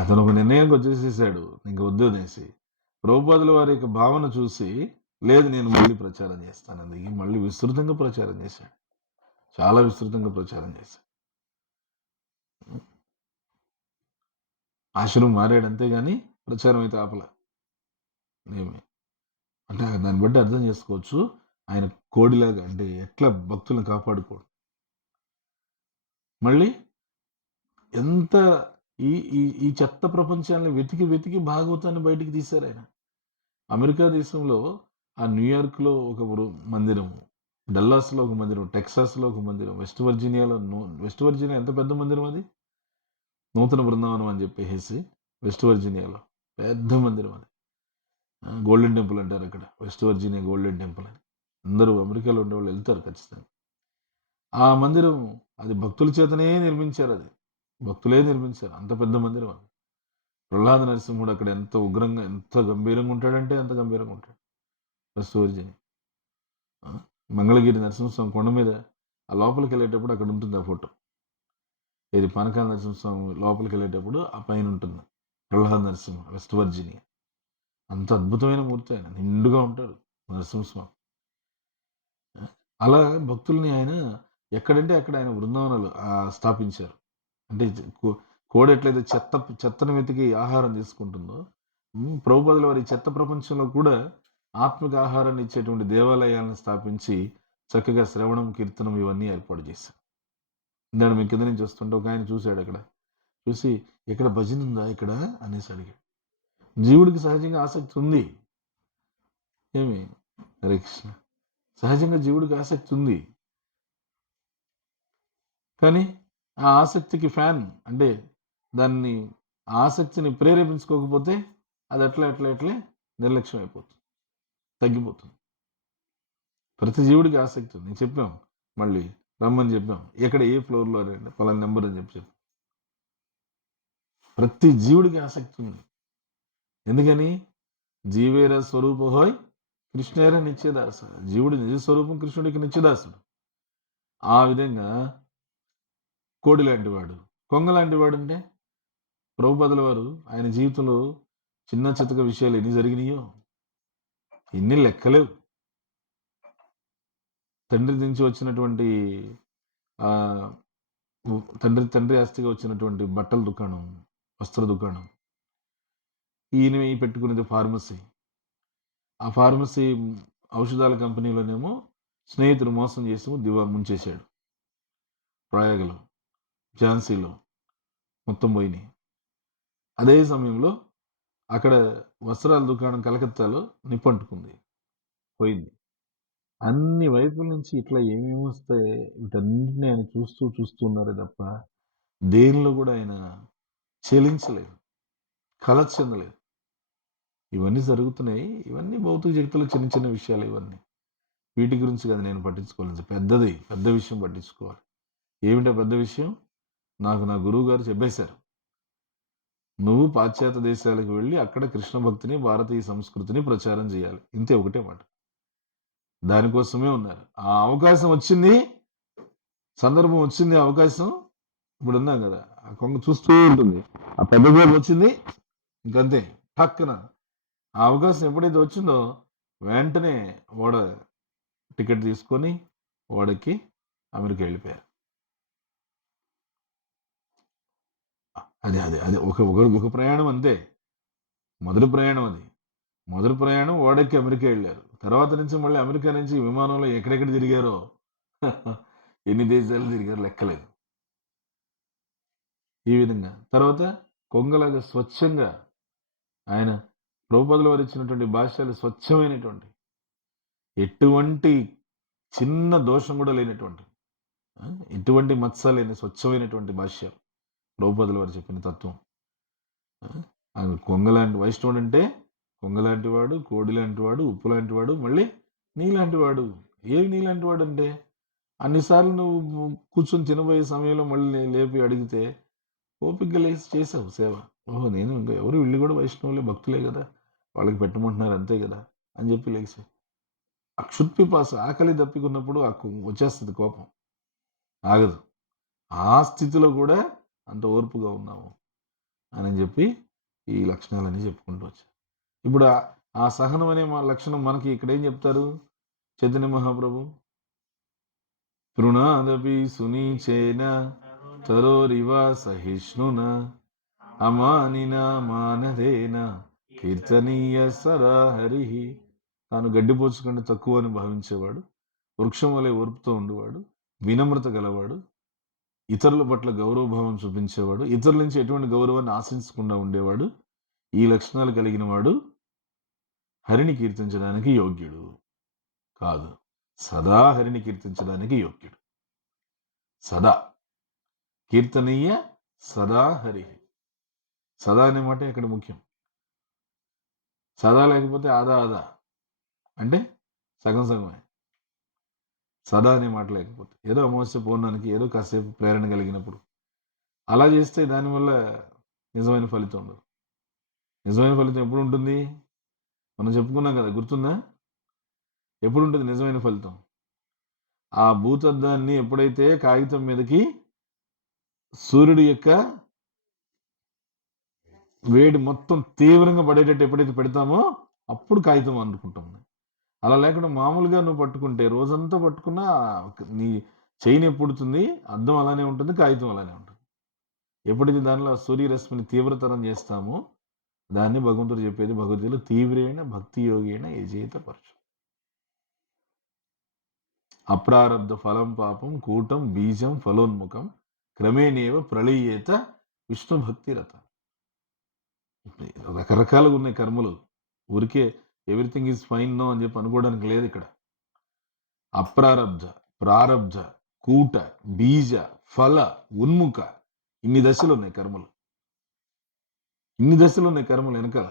అతను ఒక నిర్ణయానికి వచ్చేసేసాడు, ఇంక వద్దు అనేసి. ప్రభుపాదుల వారి యొక్క భావన చూసి, లేదు నేను మళ్ళీ ప్రచారం చేస్తానంది. మళ్ళీ విస్తృతంగా ప్రచారం చేశాడు. చాలా విస్తృతంగా ప్రచారం చేశాడు. ఆశ్రమం మారాడు అంతేగాని ప్రచారం అయితే ఆపల. ఏమి అంటే దాన్ని బట్టి అర్థం చేసుకోవచ్చు ఆయన కోడిలాగా అంటే ఎట్లా భక్తులను కాపాడుకోడు. మళ్ళీ ఎంత ఈ ఈ ఈ చెత్త ప్రపంచాన్ని వెతికి వెతికి భాగవతాన్ని బయటికి తీశారు ఆయన. అమెరికా దేశంలో ఆ న్యూయార్క్లో ఒక మందిరము, డల్లాస్లో ఒక మందిరం, టెక్సాస్లో ఒక మందిరం, వెస్ట్ వర్జీనియా ఎంత పెద్ద మందిరం అది, నూతన బృందావనం అని చెప్పేసి వెస్ట్ వర్జీనియాలో పెద్ద మందిరం అది. గోల్డెన్ టెంపుల్ అంటారు అక్కడ, వెస్ట్ వర్జీనియా గోల్డెన్ టెంపుల్ అని. అందరూ అమెరికాలో ఉండేవాళ్ళు వెళ్తారు ఖచ్చితంగా. ఆ మందిరం అది భక్తుల చేతనే నిర్మించారు. అది భక్తులే నిర్మించారు. అంత పెద్ద మందిరం అది. ప్రహ్లాద నరసింహుడు అక్కడ ఎంత ఉగ్రంగా ఎంత గంభీరంగా ఉంటాడంటే అంత గంభీరంగా ఉంటాడు. వెస్ట్ వర్జీనియా మంగళగిరి నరసింహస్వామి కొండ మీద ఆ లోపలికి వెళ్ళేటప్పుడు అక్కడ ఉంటుంది ఆ ఫోటో. ఇది పానకాల నరసింహస్వామి లోపలికి వెళ్ళేటప్పుడు ఆ పైన ఉంటుంది ప్రహ్లాద నరసింహ, వెస్ట్ వర్జీనియా. అంత అద్భుతమైన మూర్తి ఆయన, నిండుగా ఉంటాడు నరసింహస్వామి. అలా భక్తుల్ని ఆయన ఎక్కడంటే అక్కడ ఆయన బృందావనాలు స్థాపించారు. అంటే కోడి ఎట్లయితే చెత్తను వెతికి ఆహారం తీసుకుంటుందో, ప్రభుపాదుల వారి చెత్త ప్రపంచంలో కూడా ఆత్మిక ఆహారాన్ని ఇచ్చేటువంటి దేవాలయాలను స్థాపించి చక్కగా శ్రవణం, కీర్తనం ఇవన్నీ ఏర్పాటు చేశారు. దాన్ని మీ కింద నుంచి వస్తుంటే ఒక ఆయన చూశాడు అక్కడ. చూసి ఇక్కడ భజన ఉందా ఇక్కడ అనేసి అడిగాడు. జీవుడికి సహజంగా ఆసక్తి ఉంది. ఏమి హరే కృష్ణ, సహజంగా జీవుడికి ఆసక్తి ఉంది. కానీ ఆ ఆసక్తికి ఫ్యాన్ అంటే దాన్ని ఆసక్తిని ప్రేరేపించుకోకపోతే అది అట్లే నిర్లక్ష్యం అయిపోతుంది, తగ్గిపోతుంది. ప్రతి జీవుడికి ఆసక్తి ఉంది. చెప్పాం, మళ్ళీ రమ్మని చెప్పాం, ఎక్కడ ఏ ఫ్లోర్లో రండి పలానా నెంబర్ అని చెప్పి ప్రతి జీవుడికి ఆసక్తి ఉంది. ఎందుకని జీవేర స్వరూప హోయ్ కృష్ణేర నిత్యదాస. జీవుడి నిజ స్వరూపం కృష్ణుడికి నిత్యదాసుడు. ఆ విధంగా కోడి లాంటి వాడు, కొంగ లాంటి వాడు అంటే ప్రభుపాదుల వారు ఆయన జీవితంలో చిన్న చితక విషయాలు ఎన్ని జరిగినాయో ఎన్ని లెక్కలేవు. తండ్రి నుంచి వచ్చినటువంటి తండ్రి ఆస్తిగా వచ్చినటువంటి బట్టల దుకాణం, వస్త్ర దుకాణం, ఈయన పెట్టుకునేది ఫార్మసీ. ఆ ఫార్మసీ ఔషధాల కంపెనీలోనేమో స్నేహితుడు మోసం చేసి ముంచేశాడు. ప్రయాగలో, ఝాన్సీలో మొత్తం పోయినాయి. అదే సమయంలో అక్కడ వస్త్రాల దుకాణం కలకత్తాలో నిప్పంటుకుంది, పోయింది. అన్ని వైపుల నుంచి ఇట్లా ఏమేమి వస్తాయి వీటన్నిటిని ఆయన చూస్తూ ఉన్నారే తప్ప దేనిలో కూడా ఆయన చెలించలేదు, కలత చెందలేదు. ఇవన్నీ జరుగుతున్నాయి. ఇవన్నీ భౌతిక జగత్తులో చిన్న చిన్న విషయాలు. ఇవన్నీ వీటి గురించి కదా నేను పట్టించుకోలేదు. పెద్ద విషయం పట్టించుకోవాలి. ఏమిటో పెద్ద విషయం? నాకు నా గురువు గారు చెప్పేశారు, నువ్వు పాశ్చాత్య దేశాలకు వెళ్ళి అక్కడ కృష్ణ భక్తిని, భారతీయ సంస్కృతిని ప్రచారం చేయాలి. ఇంతే, ఒకటే మాట. దానికోసమే ఉన్నారు. ఆ అవకాశం వచ్చింది, సందర్భం వచ్చింది, అవకాశం ఇప్పుడు ఉన్నాం కదా. ఆ కొంగ చూస్తూ ఉంటుంది, ఆ పెద్ద గోపు వచ్చింది, ఇంకంతే పక్కన ఆ అవకాశం ఎప్పుడైతే వచ్చిందో వెంటనే వాడ టికెట్ తీసుకొని వాడికి అమెరికా వెళ్ళిపోయారు. అదే అదే అదే ఒక ప్రయాణం అంతే. మొదటి ప్రయాణం అది. మొదటి ప్రయాణం ఓడెక్కి అమెరికా వెళ్ళారు. తర్వాత నుంచి మళ్ళీ అమెరికా నుంచి విమానంలో ఎక్కడెక్కడ తిరిగారో ఎన్ని దేశాలు తిరిగారో లెక్కలేదు. ఈ విధంగా తర్వాత కొంగలాగా స్వచ్ఛంగా ఆయన ప్రభుపాదుల వారు ఇచ్చినటువంటి భాష్యాలు స్వచ్ఛమైనటువంటి, ఎటువంటి చిన్న దోషం కూడా లేనటువంటి, ఎటువంటి మత్స లేని స్వచ్ఛమైనటువంటి భాష్యాలు ప్రభుపాదుల వారు చెప్పిన తత్వం. కొంగలాంటి వైష్ణవుడు అంటే కొంగలాంటి వాడు, కోడి లాంటి వాడు, ఉప్పు లాంటి వాడు, మళ్ళీ నీలాంటి వాడు. ఏమి నీలాంటి వాడు అంటే, అన్నిసార్లు నువ్వు కూర్చొని తినబోయే సమయంలో మళ్ళీ లేపి అడిగితే ఓపికగా లేచి చేసావు సేవ. ఓహో, నేను ఇంకా ఎవరు వీళ్ళు కూడా వైష్ణవులే, భక్తులే కదా, వాళ్ళకి పెట్టమంటున్నారు అంతే కదా అని చెప్పి లేచి, ఆ క్షుత్పిపాస, ఆకలి తప్పికున్నప్పుడు వచ్చేస్తుంది కోపం, ఆగదు. ఆ స్థితిలో కూడా అంత ఓర్పుగా ఉన్నాము అని చెప్పి ఈ లక్షణాలన్నీ చెప్పుకుంటూ వచ్చారు. ఇప్పుడు ఆ సహనం అనే లక్షణం మనకి ఇక్కడ ఏం చెప్తారు చైతన్య మహాప్రభు? తృణాదపి సునీచేన తరోరివ సహిష్ణున అమానిన మానదేన కీర్తనీయ సదా హరి. తాను గడ్డిపోచుకంటే తక్కువ అని భావించేవాడు, వృక్షం వలె ఓర్పుతో ఉండేవాడు, వినమ్రత గలవాడు, ఇతరుల పట్ల గౌరవభావం చూపించేవాడు, ఇతరుల నుంచి ఎటువంటి గౌరవాన్ని ఆశించకుండా ఉండేవాడు. ఈ లక్షణాలు కలిగిన వాడు హరిని కీర్తించడానికి యోగ్యుడు కాదు, సదా హరిని కీర్తించడానికి యోగ్యుడు. సదా కీర్తనీయ సదా హరి. సదా అనే మాట ఇక్కడ ముఖ్యం. సదా లేకపోతే ఆదా ఆదా అంటే సగం సగమే. సదా అనే మాట లేకపోతే, ఏదో అమావాస్య పౌర్ణానికి ఏదో కాసేపు ప్రేరణ కలిగినప్పుడు అలా చేస్తే దానివల్ల నిజమైన ఫలితం ఉండదు. నిజమైన ఫలితం ఎప్పుడు ఉంటుంది? మనం చెప్పుకున్నాం కదా, గుర్తుందా? ఎప్పుడు ఉంటుంది నిజమైన ఫలితం? ఆ భూతద్దాన్ని ఎప్పుడైతే కాగితం మీదకి సూర్యుడి యొక్క వేడి మొత్తం తీవ్రంగా పడేటట్టు ఎప్పుడైతే పెడతామో అప్పుడు కాగితం అందుకుంటాం. అలా లేకుండా మామూలుగా నువ్వు పట్టుకుంటే రోజంతా పట్టుకున్నా నీ చెయ్యి ఎప్పుడుతుంది, అద్దం అలానే ఉంటుంది, కాగితం అలానే ఉంటుంది. ఎప్పుడైతే దానిలో సూర్యరశ్మిని తీవ్రతరం చేస్తామో దాన్ని భగవంతుడు చెప్పేది భగవద్గీతలో తీవ్రేణ భక్తి యోగేణ యజేత పరచు. అప్రారబ్ధ ఫలం పాపం కూటం బీజం ఫలోన్ముఖం క్రమేణేవ ప్రళయేత విష్ణు భక్తి రథ. రకరకాలుగా ఉన్నాయి కర్మలు. ఊరికే ఎవ్రీథింగ్ ఈజ్ ఫైన్ నో అని చెప్పి అనుకోవడానికి లేదు ఇక్కడ. అప్రారబ్ధ, ప్రారబ్ధ, కూట, బీజ, ఫల, ఉన్ముఖ, ఇన్ని దశలు ఉన్నాయి కర్మలు. ఇన్ని దశలు ఉన్నాయి కర్మలు వెనకాల.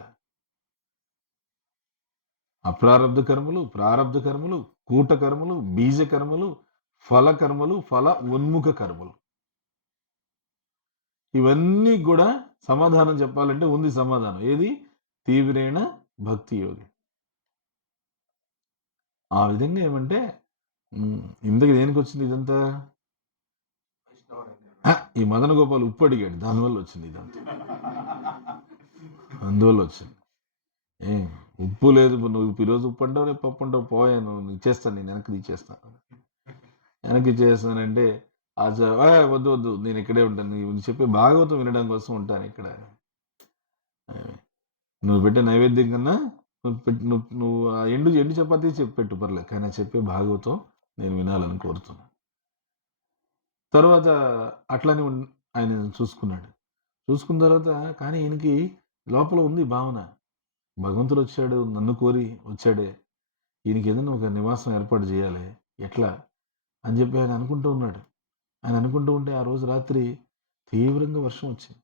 అప్రారబ్ధ కర్మలు, ప్రారబ్ధ కర్మలు, కూట కర్మలు, బీజ కర్మలు, ఫల కర్మలు, ఫల ఉన్ముఖ కర్మలు. ఇవన్నీ కూడా సమాధానం చెప్పాలంటే ఉంది సమాధానం. ఏది? తీవ్రేణ భక్తి యోగి. ఆ విధంగా ఏమంటే ఇంతకు దేనికి వచ్చింది ఇదంతా? ఈ మదన గోపాల్ ఉప్పు అడిగాడు, దానివల్ల వచ్చింది ఇదంతా. అందువల్ల వచ్చింది. ఉప్పు లేదు, నువ్వు ఈరోజు ఉప్పు అంటావు, రేపు పప్పు అంటావు, పోయాను ఇచ్చేస్తాను, నేను వెనక్కి ఇచ్చేస్తానంటే వద్దు వద్దు, నేను ఇక్కడే ఉంటాను, నువ్వు చెప్పే భాగవతం వినడం కోసం ఉంటాను ఇక్కడ. నువ్వు పెట్టే నైవేద్యం కన్నా నువ్వు ఎండు చపాతీ పెట్టు పర్లేదు, కానీ చెప్పే భాగవతం నేను వినాలని కోరుతున్నా. తర్వాత అట్లానే ఆయన చూసుకున్నాడు. చూసుకున్న తర్వాత కానీ ఈయనకి లోపల ఉంది భావన, భగవంతుడు వచ్చాడు, నన్ను కోరి వచ్చాడే, ఈయనకి ఏదైనా ఒక నివాసం ఏర్పాటు చేయాలి, ఎట్లా అని చెప్పి ఆయన అనుకుంటూ ఉన్నాడు. ఆయన అనుకుంటూ ఉంటే ఆ రోజు రాత్రి తీవ్రంగా వర్షం వచ్చింది.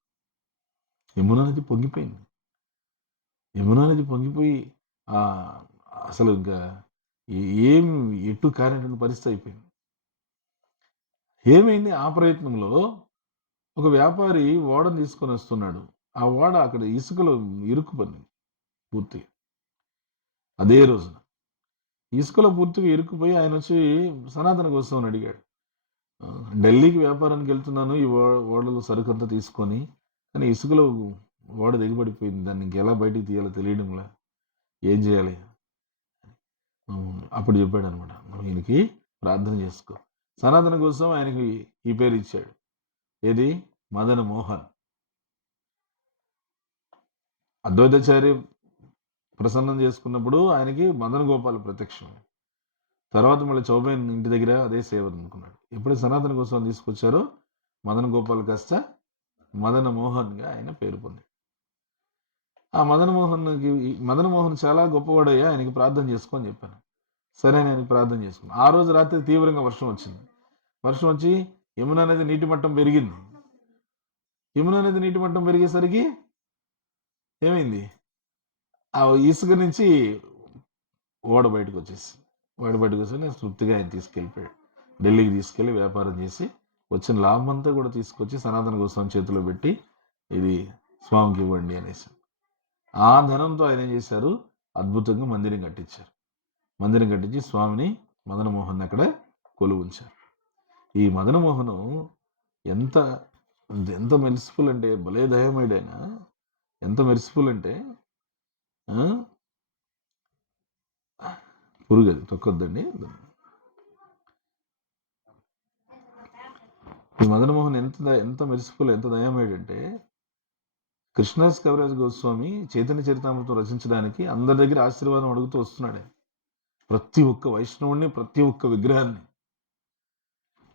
యమునా నది పొంగిపోయింది. యమునా నది పొంగిపోయి అసలు ఇంకా ఏం ఎటు కానటువంటి పరిస్థితి అయిపోయింది. ఏమైంది? ఆ ప్రయత్నంలో ఒక వ్యాపారి ఓడను తీసుకొని వస్తున్నాడు. ఆ ఓడ అక్కడ ఇసుకలో ఇరుక్కుపోయింది పూర్తిగా. అదే రోజున ఇసుకలో పూర్తిగా ఇరుక్కుపోయి ఆయన వచ్చి సనాతన గోస్వామిని అడిగాడు, ఢిల్లీకి వ్యాపారానికి వెళ్తున్నాను ఈ ఓడలో సరుకంతా తీసుకొని, కానీ ఇసుకలో ఓడ దిగబడిపోయింది, దాన్ని ఇంకెలా బయటికి తీయాలో తెలియడంలా, ఏం చేయాలి? అప్పుడు చెప్పాడు అనమాట, ఈయనకి ప్రార్థన చేసుకో. సనాతన కోసం ఆయనకి ఈ పేరు ఇచ్చాడు. ఏది? మదన మోహన్. అద్వైతాచార్య ప్రసన్నం చేసుకున్నప్పుడు ఆయనకి మదన గోపాల్ ప్రత్యక్షం. తర్వాత మళ్ళీ చౌబేన్ ఇంటి దగ్గర అదే సేవ అనుకున్నాడు. ఎప్పుడైతే సనాతన కోసం తీసుకొచ్చారో మదన గోపాల్ కాస్త మదన మోహన్గా ఆయన పేరు పొందాడు. ఆ మదన్ మోహన్ చాలా గొప్పవాడయ్యా, ఆయనకి ప్రార్థన చేసుకో అని చెప్పాను. సరే అని ఆయనకి ప్రార్థన చేసుకున్నాను. ఆ రోజు రాత్రి తీవ్రంగా వర్షం వచ్చింది. వర్షం వచ్చి యమునా నది నీటి మట్టం పెరిగింది. యమునా నది నీటి మట్టం పెరిగేసరికి ఏమైంది? ఆ ఇసుక నుంచి ఓడ బయటకు వచ్చేసి నేను తృప్తిగా ఆయన తీసుకెళ్ళిపోయాడు. ఢిల్లీకి తీసుకెళ్ళి వ్యాపారం చేసి వచ్చిన లాభం అంతా కూడా తీసుకొచ్చి సనాతన గోస్వామి చేతిలో పెట్టి ఇది స్వామికి ఇవ్వండి అనేసి. ఆ ధనంతో ఆయన ఏం చేశారు? అద్భుతంగా మందిరం కట్టించారు. మందిరం కట్టించి స్వామిని మదనమోహన్ అక్కడ కొలువు ఉంచారు. ఈ మదనమోహను ఎంత ఎంత మెరిసిఫుల్ అంటే, భలే దయమేడైనా ఎంత మెరిసిఫుల్ అంటే, పురుగది తొక్కొద్దండి. ఈ మదనమోహన్ ఎంత మెరిసిఫుల్, ఎంత దయమేడంటే, కృష్ణదాస్ కవిరాజ్ గోస్వామి చైతన్య చరితామృతం రచించడానికి అందరి దగ్గర ఆశీర్వాదం అడుగుతూ వస్తున్నాడే. ప్రతి ఒక్క వైష్ణవుడిని, ప్రతి ఒక్క విగ్రహాన్ని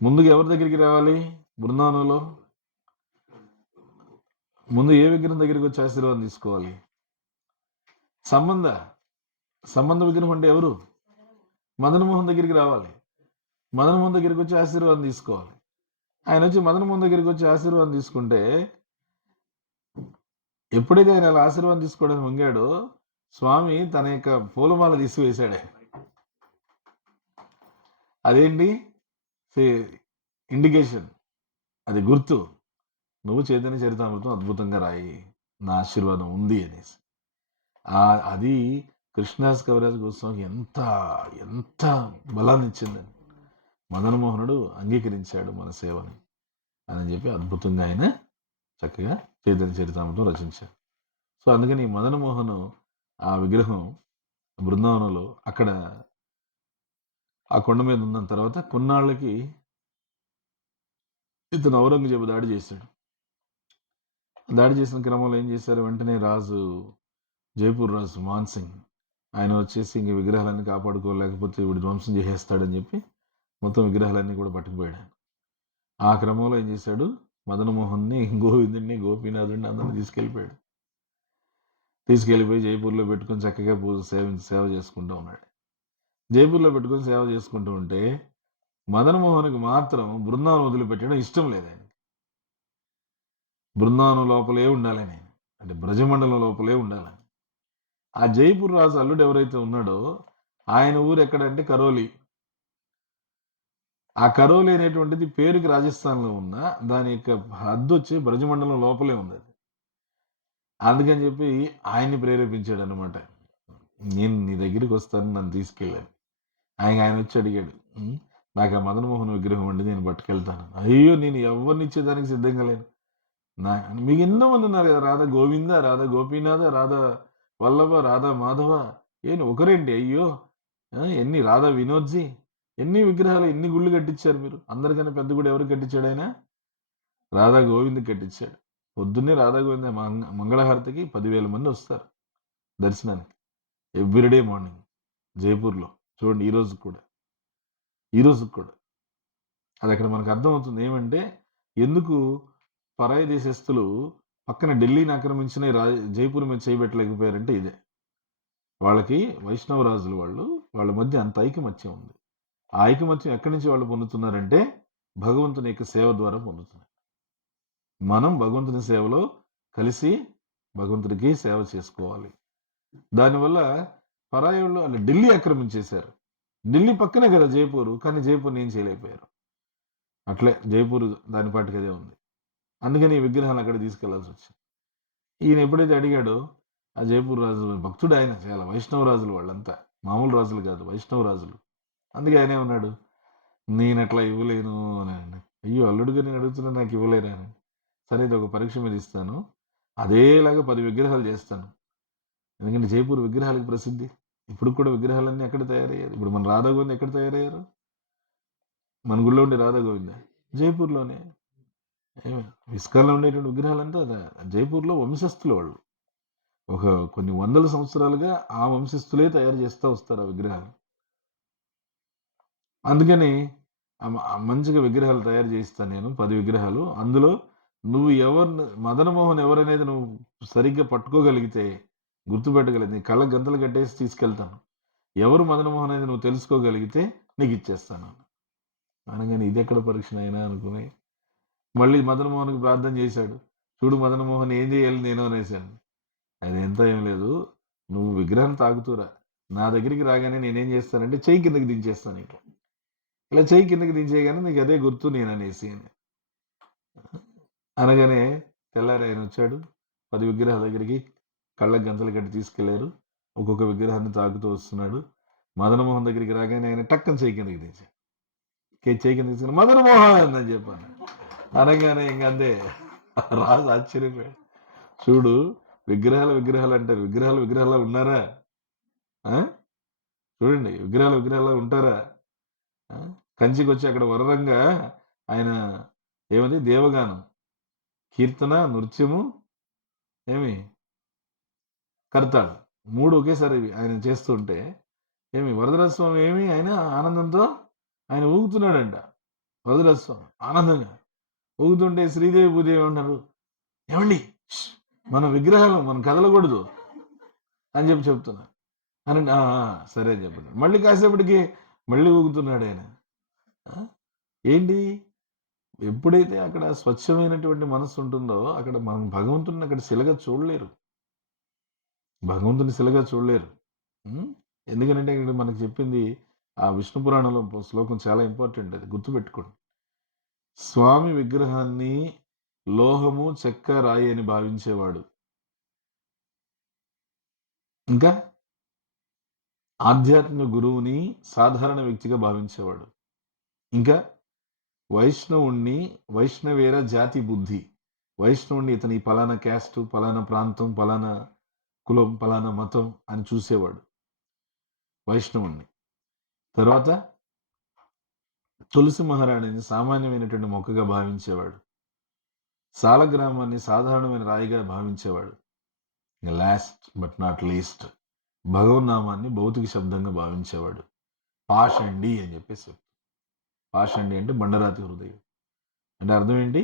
ముందుగా ఎవరి దగ్గరికి రావాలి? బృందావనంలో ముందు ఏ విగ్రహం దగ్గరికి వచ్చి ఆశీర్వాదం తీసుకోవాలి? సంబంధ విగ్రహం అంటే ఎవరు? మదనమోహన్ దగ్గరికి రావాలి. మదనమోహన్ దగ్గరికి వచ్చి ఆశీర్వాదం తీసుకోవాలి. ఆయన వచ్చి మదనమోహన్ దగ్గరికి వచ్చి ఆశీర్వాదం తీసుకుంటే, ఎప్పుడైతే ఆయన అలా ఆశీర్వాదం తీసుకోవడానికి వంగాడో, స్వామి తన యొక్క పూలమాల తీసివేశాడే. అదేంటి? ఇండికేషన్, అది గుర్తు. నువ్వు చైతన్య చరితామృతం అద్భుతంగా రాయి, నా ఆశీర్వాదం ఉంది అనేసి. అది కృష్ణదాస్ కవిరాజ్ గోస్వామికి ఎంత ఎంత బలాన్ని ఇచ్చిందని. మదనమోహనుడు అంగీకరించాడు మన సేవని అని చెప్పి అద్భుతంగా ఆయన చక్కగా చైతన్య చరితామృతం రచించారు. సో అందుకని మదనమోహను ఆ విగ్రహం బృందావనంలో అక్కడ ఆ కొండ మీద ఉన్న తర్వాత కొన్నాళ్ళకి ఇతను ఔరంగజేబు దాడి చేశాడు. దాడి చేసిన క్రమంలో ఏం చేశారు? వెంటనే జైపూర్ రాజు మాన్ సింగ్ ఆయన వచ్చేసి ఇంక విగ్రహాలన్నీ కాపాడుకోలేకపోతే వీడు ధ్వంసం చేసేస్తాడని చెప్పి మొత్తం విగ్రహాలన్నీ కూడా పట్టుకుపోయాడు. ఆ క్రమంలో ఏం చేశాడు? మదనమోహన్ని, గోవిందుడిని, గోపీనాథుడిని అందరిని తీసుకెళ్ళిపోయి జైపూర్లో పెట్టుకొని చక్కగా సేవ చేసుకుంటూ ఉన్నాడు. జైపూర్లో పెట్టుకొని సేవ చేసుకుంటూ ఉంటే మదనమోహన్కి మాత్రం బృందావనం వదిలిపెట్టడం ఇష్టం లేదు. ఆయన బృందావనం లోపలే ఉండాలని, అంటే బ్రజమండలం లోపలే ఉండాలని. ఆ జైపూర్ రాజు అల్లుడు ఎవరైతే ఉన్నాడో ఆయన ఊరు ఎక్కడంటే కరోలి. ఆ కరోలి అనేటువంటిది పేరుకి రాజస్థాన్లో ఉన్న, దాని యొక్క హద్దు వచ్చి బ్రజమండలం లోపలే ఉంది. అది అందుకని చెప్పి ఆయన్ని ప్రేరేపించాడు అనమాట. నేను నీ దగ్గరికి వస్తాను, నన్ను తీసుకెళ్ళాను. ఆయన వచ్చి అడిగాడు, నాకు ఆ మదనమోహన్ విగ్రహం అండి, నేను పట్టుకెళ్తాను. అయ్యో, నేను ఎవరిని ఇచ్చేదానికి సిద్ధంగా లేను. మీకు ఎన్నో మంది ఉన్నారు కదా, రాధా గోవింద, రాధా గోపీనాథ, రాధా వల్లభ, రాధా మాధవ, ఒకరేంటి? అయ్యో, ఎన్ని రాధా వినోద్జీ, ఎన్ని విగ్రహాలు, ఎన్ని గుళ్ళు కట్టించారు మీరు. అందరికన్నా పెద్ద గుడి ఎవరు కట్టించాడు? ఆయన రాధా గోవింద్ కట్టించాడు. పొద్దున్నే రాధా గోవింద మంగళహారతికి 10,000 మంది వస్తారు దర్శనానికి, ఎవ్రీడే మార్నింగ్ జైపూర్లో. చూడండి, ఈ రోజు కూడా అది అక్కడ మనకు అర్థమవుతుంది. ఏమంటే ఎందుకు పరాయి దేశస్తులు పక్కన ఢిల్లీని ఆక్రమించిన జైపూర్ మీద చేయబెట్టలేకపోయారంటే ఇదే. వాళ్ళకి వైష్ణవ రాజులు వాళ్ళ మధ్య అంత ఐకమత్యం ఉంది. ఆ ఐకమత్యం ఎక్కడి నుంచి వాళ్ళు పొందుతున్నారంటే భగవంతుని యొక్క సేవ ద్వారా పొందుతున్నారు. మనం భగవంతుని సేవలో కలిసి భగవంతుడికి సేవ చేసుకోవాలి. దానివల్ల పరాయి వాళ్ళు అలా ఢిల్లీ ఆక్రమించేశారు. ఢిల్లీ పక్కనే కదా జైపూర్, కానీ జైపూర్ ఏం చేయలేకపోయారు. అట్లే జైపూర్ దాని పాటికి అదే ఉంది. అందుకని ఈ విగ్రహాలు అక్కడ తీసుకెళ్లాల్సి వచ్చింది. ఈయన ఎప్పుడైతే అడిగాడో, ఆ జైపూర్ రాజు భక్తుడు, ఆయన చాలా వైష్ణవ రాజులు, వాళ్ళంతా మామూలు రాజులు కాదు, వైష్ణవ రాజులు. అందుకే ఆయనే ఉన్నాడు, నేను అట్లా ఇవ్వలేను అని. అయ్యో, అల్లుడుగా నేను అడుగుతున్నా, నాకు ఇవ్వలేరా అని. సరే, ఇది ఒక పరీక్ష మీద ఇస్తాను, అదేలాగా 10 విగ్రహాలు చేస్తాను. ఎందుకంటే జైపూర్ విగ్రహాలకు ప్రసిద్ధి. ఇప్పుడు కూడా విగ్రహాలన్నీ ఎక్కడ తయారయ్యారు? ఇప్పుడు మన రాధా గోవింద ఎక్కడ తయారయ్యారు? మన గుళ్ళో ఉండే రాధా గోవింద జైపూర్లోనే. ఇస్కాన్లో ఉండేటువంటి విగ్రహాలంతా జైపూర్లో వంశస్థులు వాళ్ళు. ఒక కొన్ని వందల సంవత్సరాలుగా ఆ వంశస్థులే తయారు చేస్తూ వస్తారు ఆ విగ్రహాలు. అందుకని మంచిగా విగ్రహాలు తయారు చేయిస్తాను నేను, 10 విగ్రహాలు. అందులో నువ్వు మదనమోహన్ ఎవరనేది నువ్వు సరిగ్గా పట్టుకోగలిగితే గుర్తుపెట్టగలిగింది. నీ కళ్ళకి గంతలు కట్టేసి తీసుకెళ్తాను. ఎవరు మదనమోహన్ అనేది నువ్వు తెలుసుకోగలిగితే నీకు ఇచ్చేస్తాను. అనగానే ఇదెక్కడ పరీక్ష నాయనా అనుకుని మళ్ళీ మదనమోహన్‌కి ప్రార్థన చేశాడు. చూడు మదనమోహన్ ఏం చేయాలి నేను అనేసాను. అదంతా ఏం లేదు. నువ్వు విగ్రహాన్ని తాకుతూరా. నా దగ్గరికి రాగానే నేనేం చేస్తానంటే చెయ్యి కిందకి దించేస్తాను నీకు. ఇలా చెయ్యి కిందకి దించేయగానే నీకు అదే గుర్తు నేననేసి అని. అనగానే తెల్లారి ఆయనొచ్చాడు. 10 విగ్రహాల దగ్గరికి కళ్ళకి గంతలు కట్టి తీసుకెళ్లారు. ఒక్కొక్క విగ్రహాన్ని తాకుతూ వస్తున్నాడు. మదనమోహన్ దగ్గరికి రాగానే ఆయన టక్కన చెయ్యి కిందకి దించాడు. చెయ్యి కిందకి తీసుకొని మదనమోహన్ అని చెప్పాను. అనగానే ఇంక అంతే రాజు ఆశ్చర్యపోయాడు. చూడు విగ్రహాలు అంటారు. విగ్రహాలు ఉన్నారా? ఆ? చూడండి విగ్రహాలు ఉంటారా? ఆ? కంచికొచ్చి అక్కడ వరరంగా ఆయన ఏమది దేవగానం, కీర్తన, నృత్యము ఏమి కడతాడు. 3 ఒకేసారి ఆయన చేస్తుంటే ఏమి వరదరాజస్వామి ఏమి ఆయన ఆనందంతో ఆయన ఊగుతున్నాడంట. వరదరాజస్వామి ఆనందంగా ఊగుతుంటే శ్రీదేవి భూదేవి ఏమన్నారు, ఏమండి మన విగ్రహాలు మనం కదలకూడదు అని చెప్తున్నా అని సరే అని చెప్పండి. మళ్ళీ కాసేపటికి మళ్ళీ ఊగుతున్నాడు ఆయన. ఏంటి ఎప్పుడైతే అక్కడ స్వచ్ఛమైనటువంటి మనస్సు ఉంటుందో అక్కడ మనం భగవంతుడిని అక్కడ శిలగా చూడలేరు. భగవంతుని శిలగా చూడలేరు. ఎందుకంటే ఇక్కడ మనకు చెప్పింది ఆ విష్ణు పురాణంలో శ్లోకం చాలా ఇంపార్టెంట్. అది గుర్తుపెట్టుకోండి. స్వామి విగ్రహాన్ని లోహము, చెక్క, రాయి అని భావించేవాడు. ఇంకా ఆధ్యాత్మిక గురువుని సాధారణ వ్యక్తిగా భావించేవాడు. ఇంకా వైష్ణవుణ్ణి వైష్ణవేర జాతి బుద్ధి. వైష్ణవుణ్ణి ఇతని పలానా క్యాస్ట్, పలానా ప్రాంతం, పలానా కులం, పలానా మతం అని చూసేవాడు వైష్ణవుణ్ణి. తర్వాత తులసి మహారాణిని సామాన్యమైనటువంటి మొక్కగా భావించేవాడు. సాలగ్రామాన్ని సాధారణమైన రాయిగా భావించేవాడు. లాస్ట్ బట్ నాట్ లీస్ట్ భగవన్నామాన్ని భౌతిక శబ్దంగా భావించేవాడు. పాషండి అని చెప్పేసి. పాషండి అంటే బండరాతి హృదయం అంటే అర్థం ఏంటి?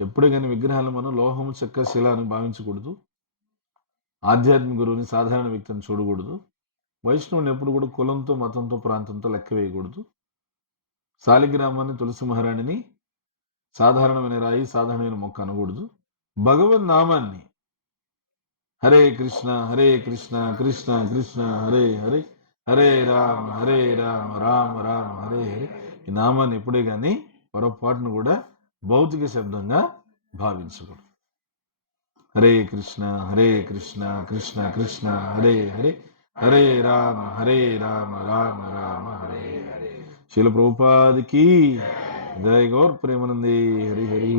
ఎప్పుడే కానీ విగ్రహాలు మనం లోహము, చెక్క, శిల అని భావించకూడదు. ఆధ్యాత్మిక గురువుని సాధారణ వ్యక్తిని చూడకూడదు. వైష్ణవుని ఎప్పుడు కూడా కులంతో, మతంతో, ప్రాంతంతో లెక్క వేయకూడదు. శాలిగ్రామాన్ని, తులసి మహారాణిని సాధారణమైన రాయి, సాధారణమైన మొక్క అనకూడదు. భగవన్ నామాన్ని హరే కృష్ణ కృష్ణ కృష్ణ హరే హరే హరే రామ రామ రామ హరే హరే ఈ నామాన్ని ఎప్పుడే కానీ పొరపాటును కూడా భౌతిక శబ్దంగా భావించకూడదు. హరే కృష్ణ కృష్ణ కృష్ణ హరే హరే హరే రామ రామ రామ హరే హరే. శీల ప్రభుపాదికి జై గౌర్ ప్రేమానందే హరి హరి.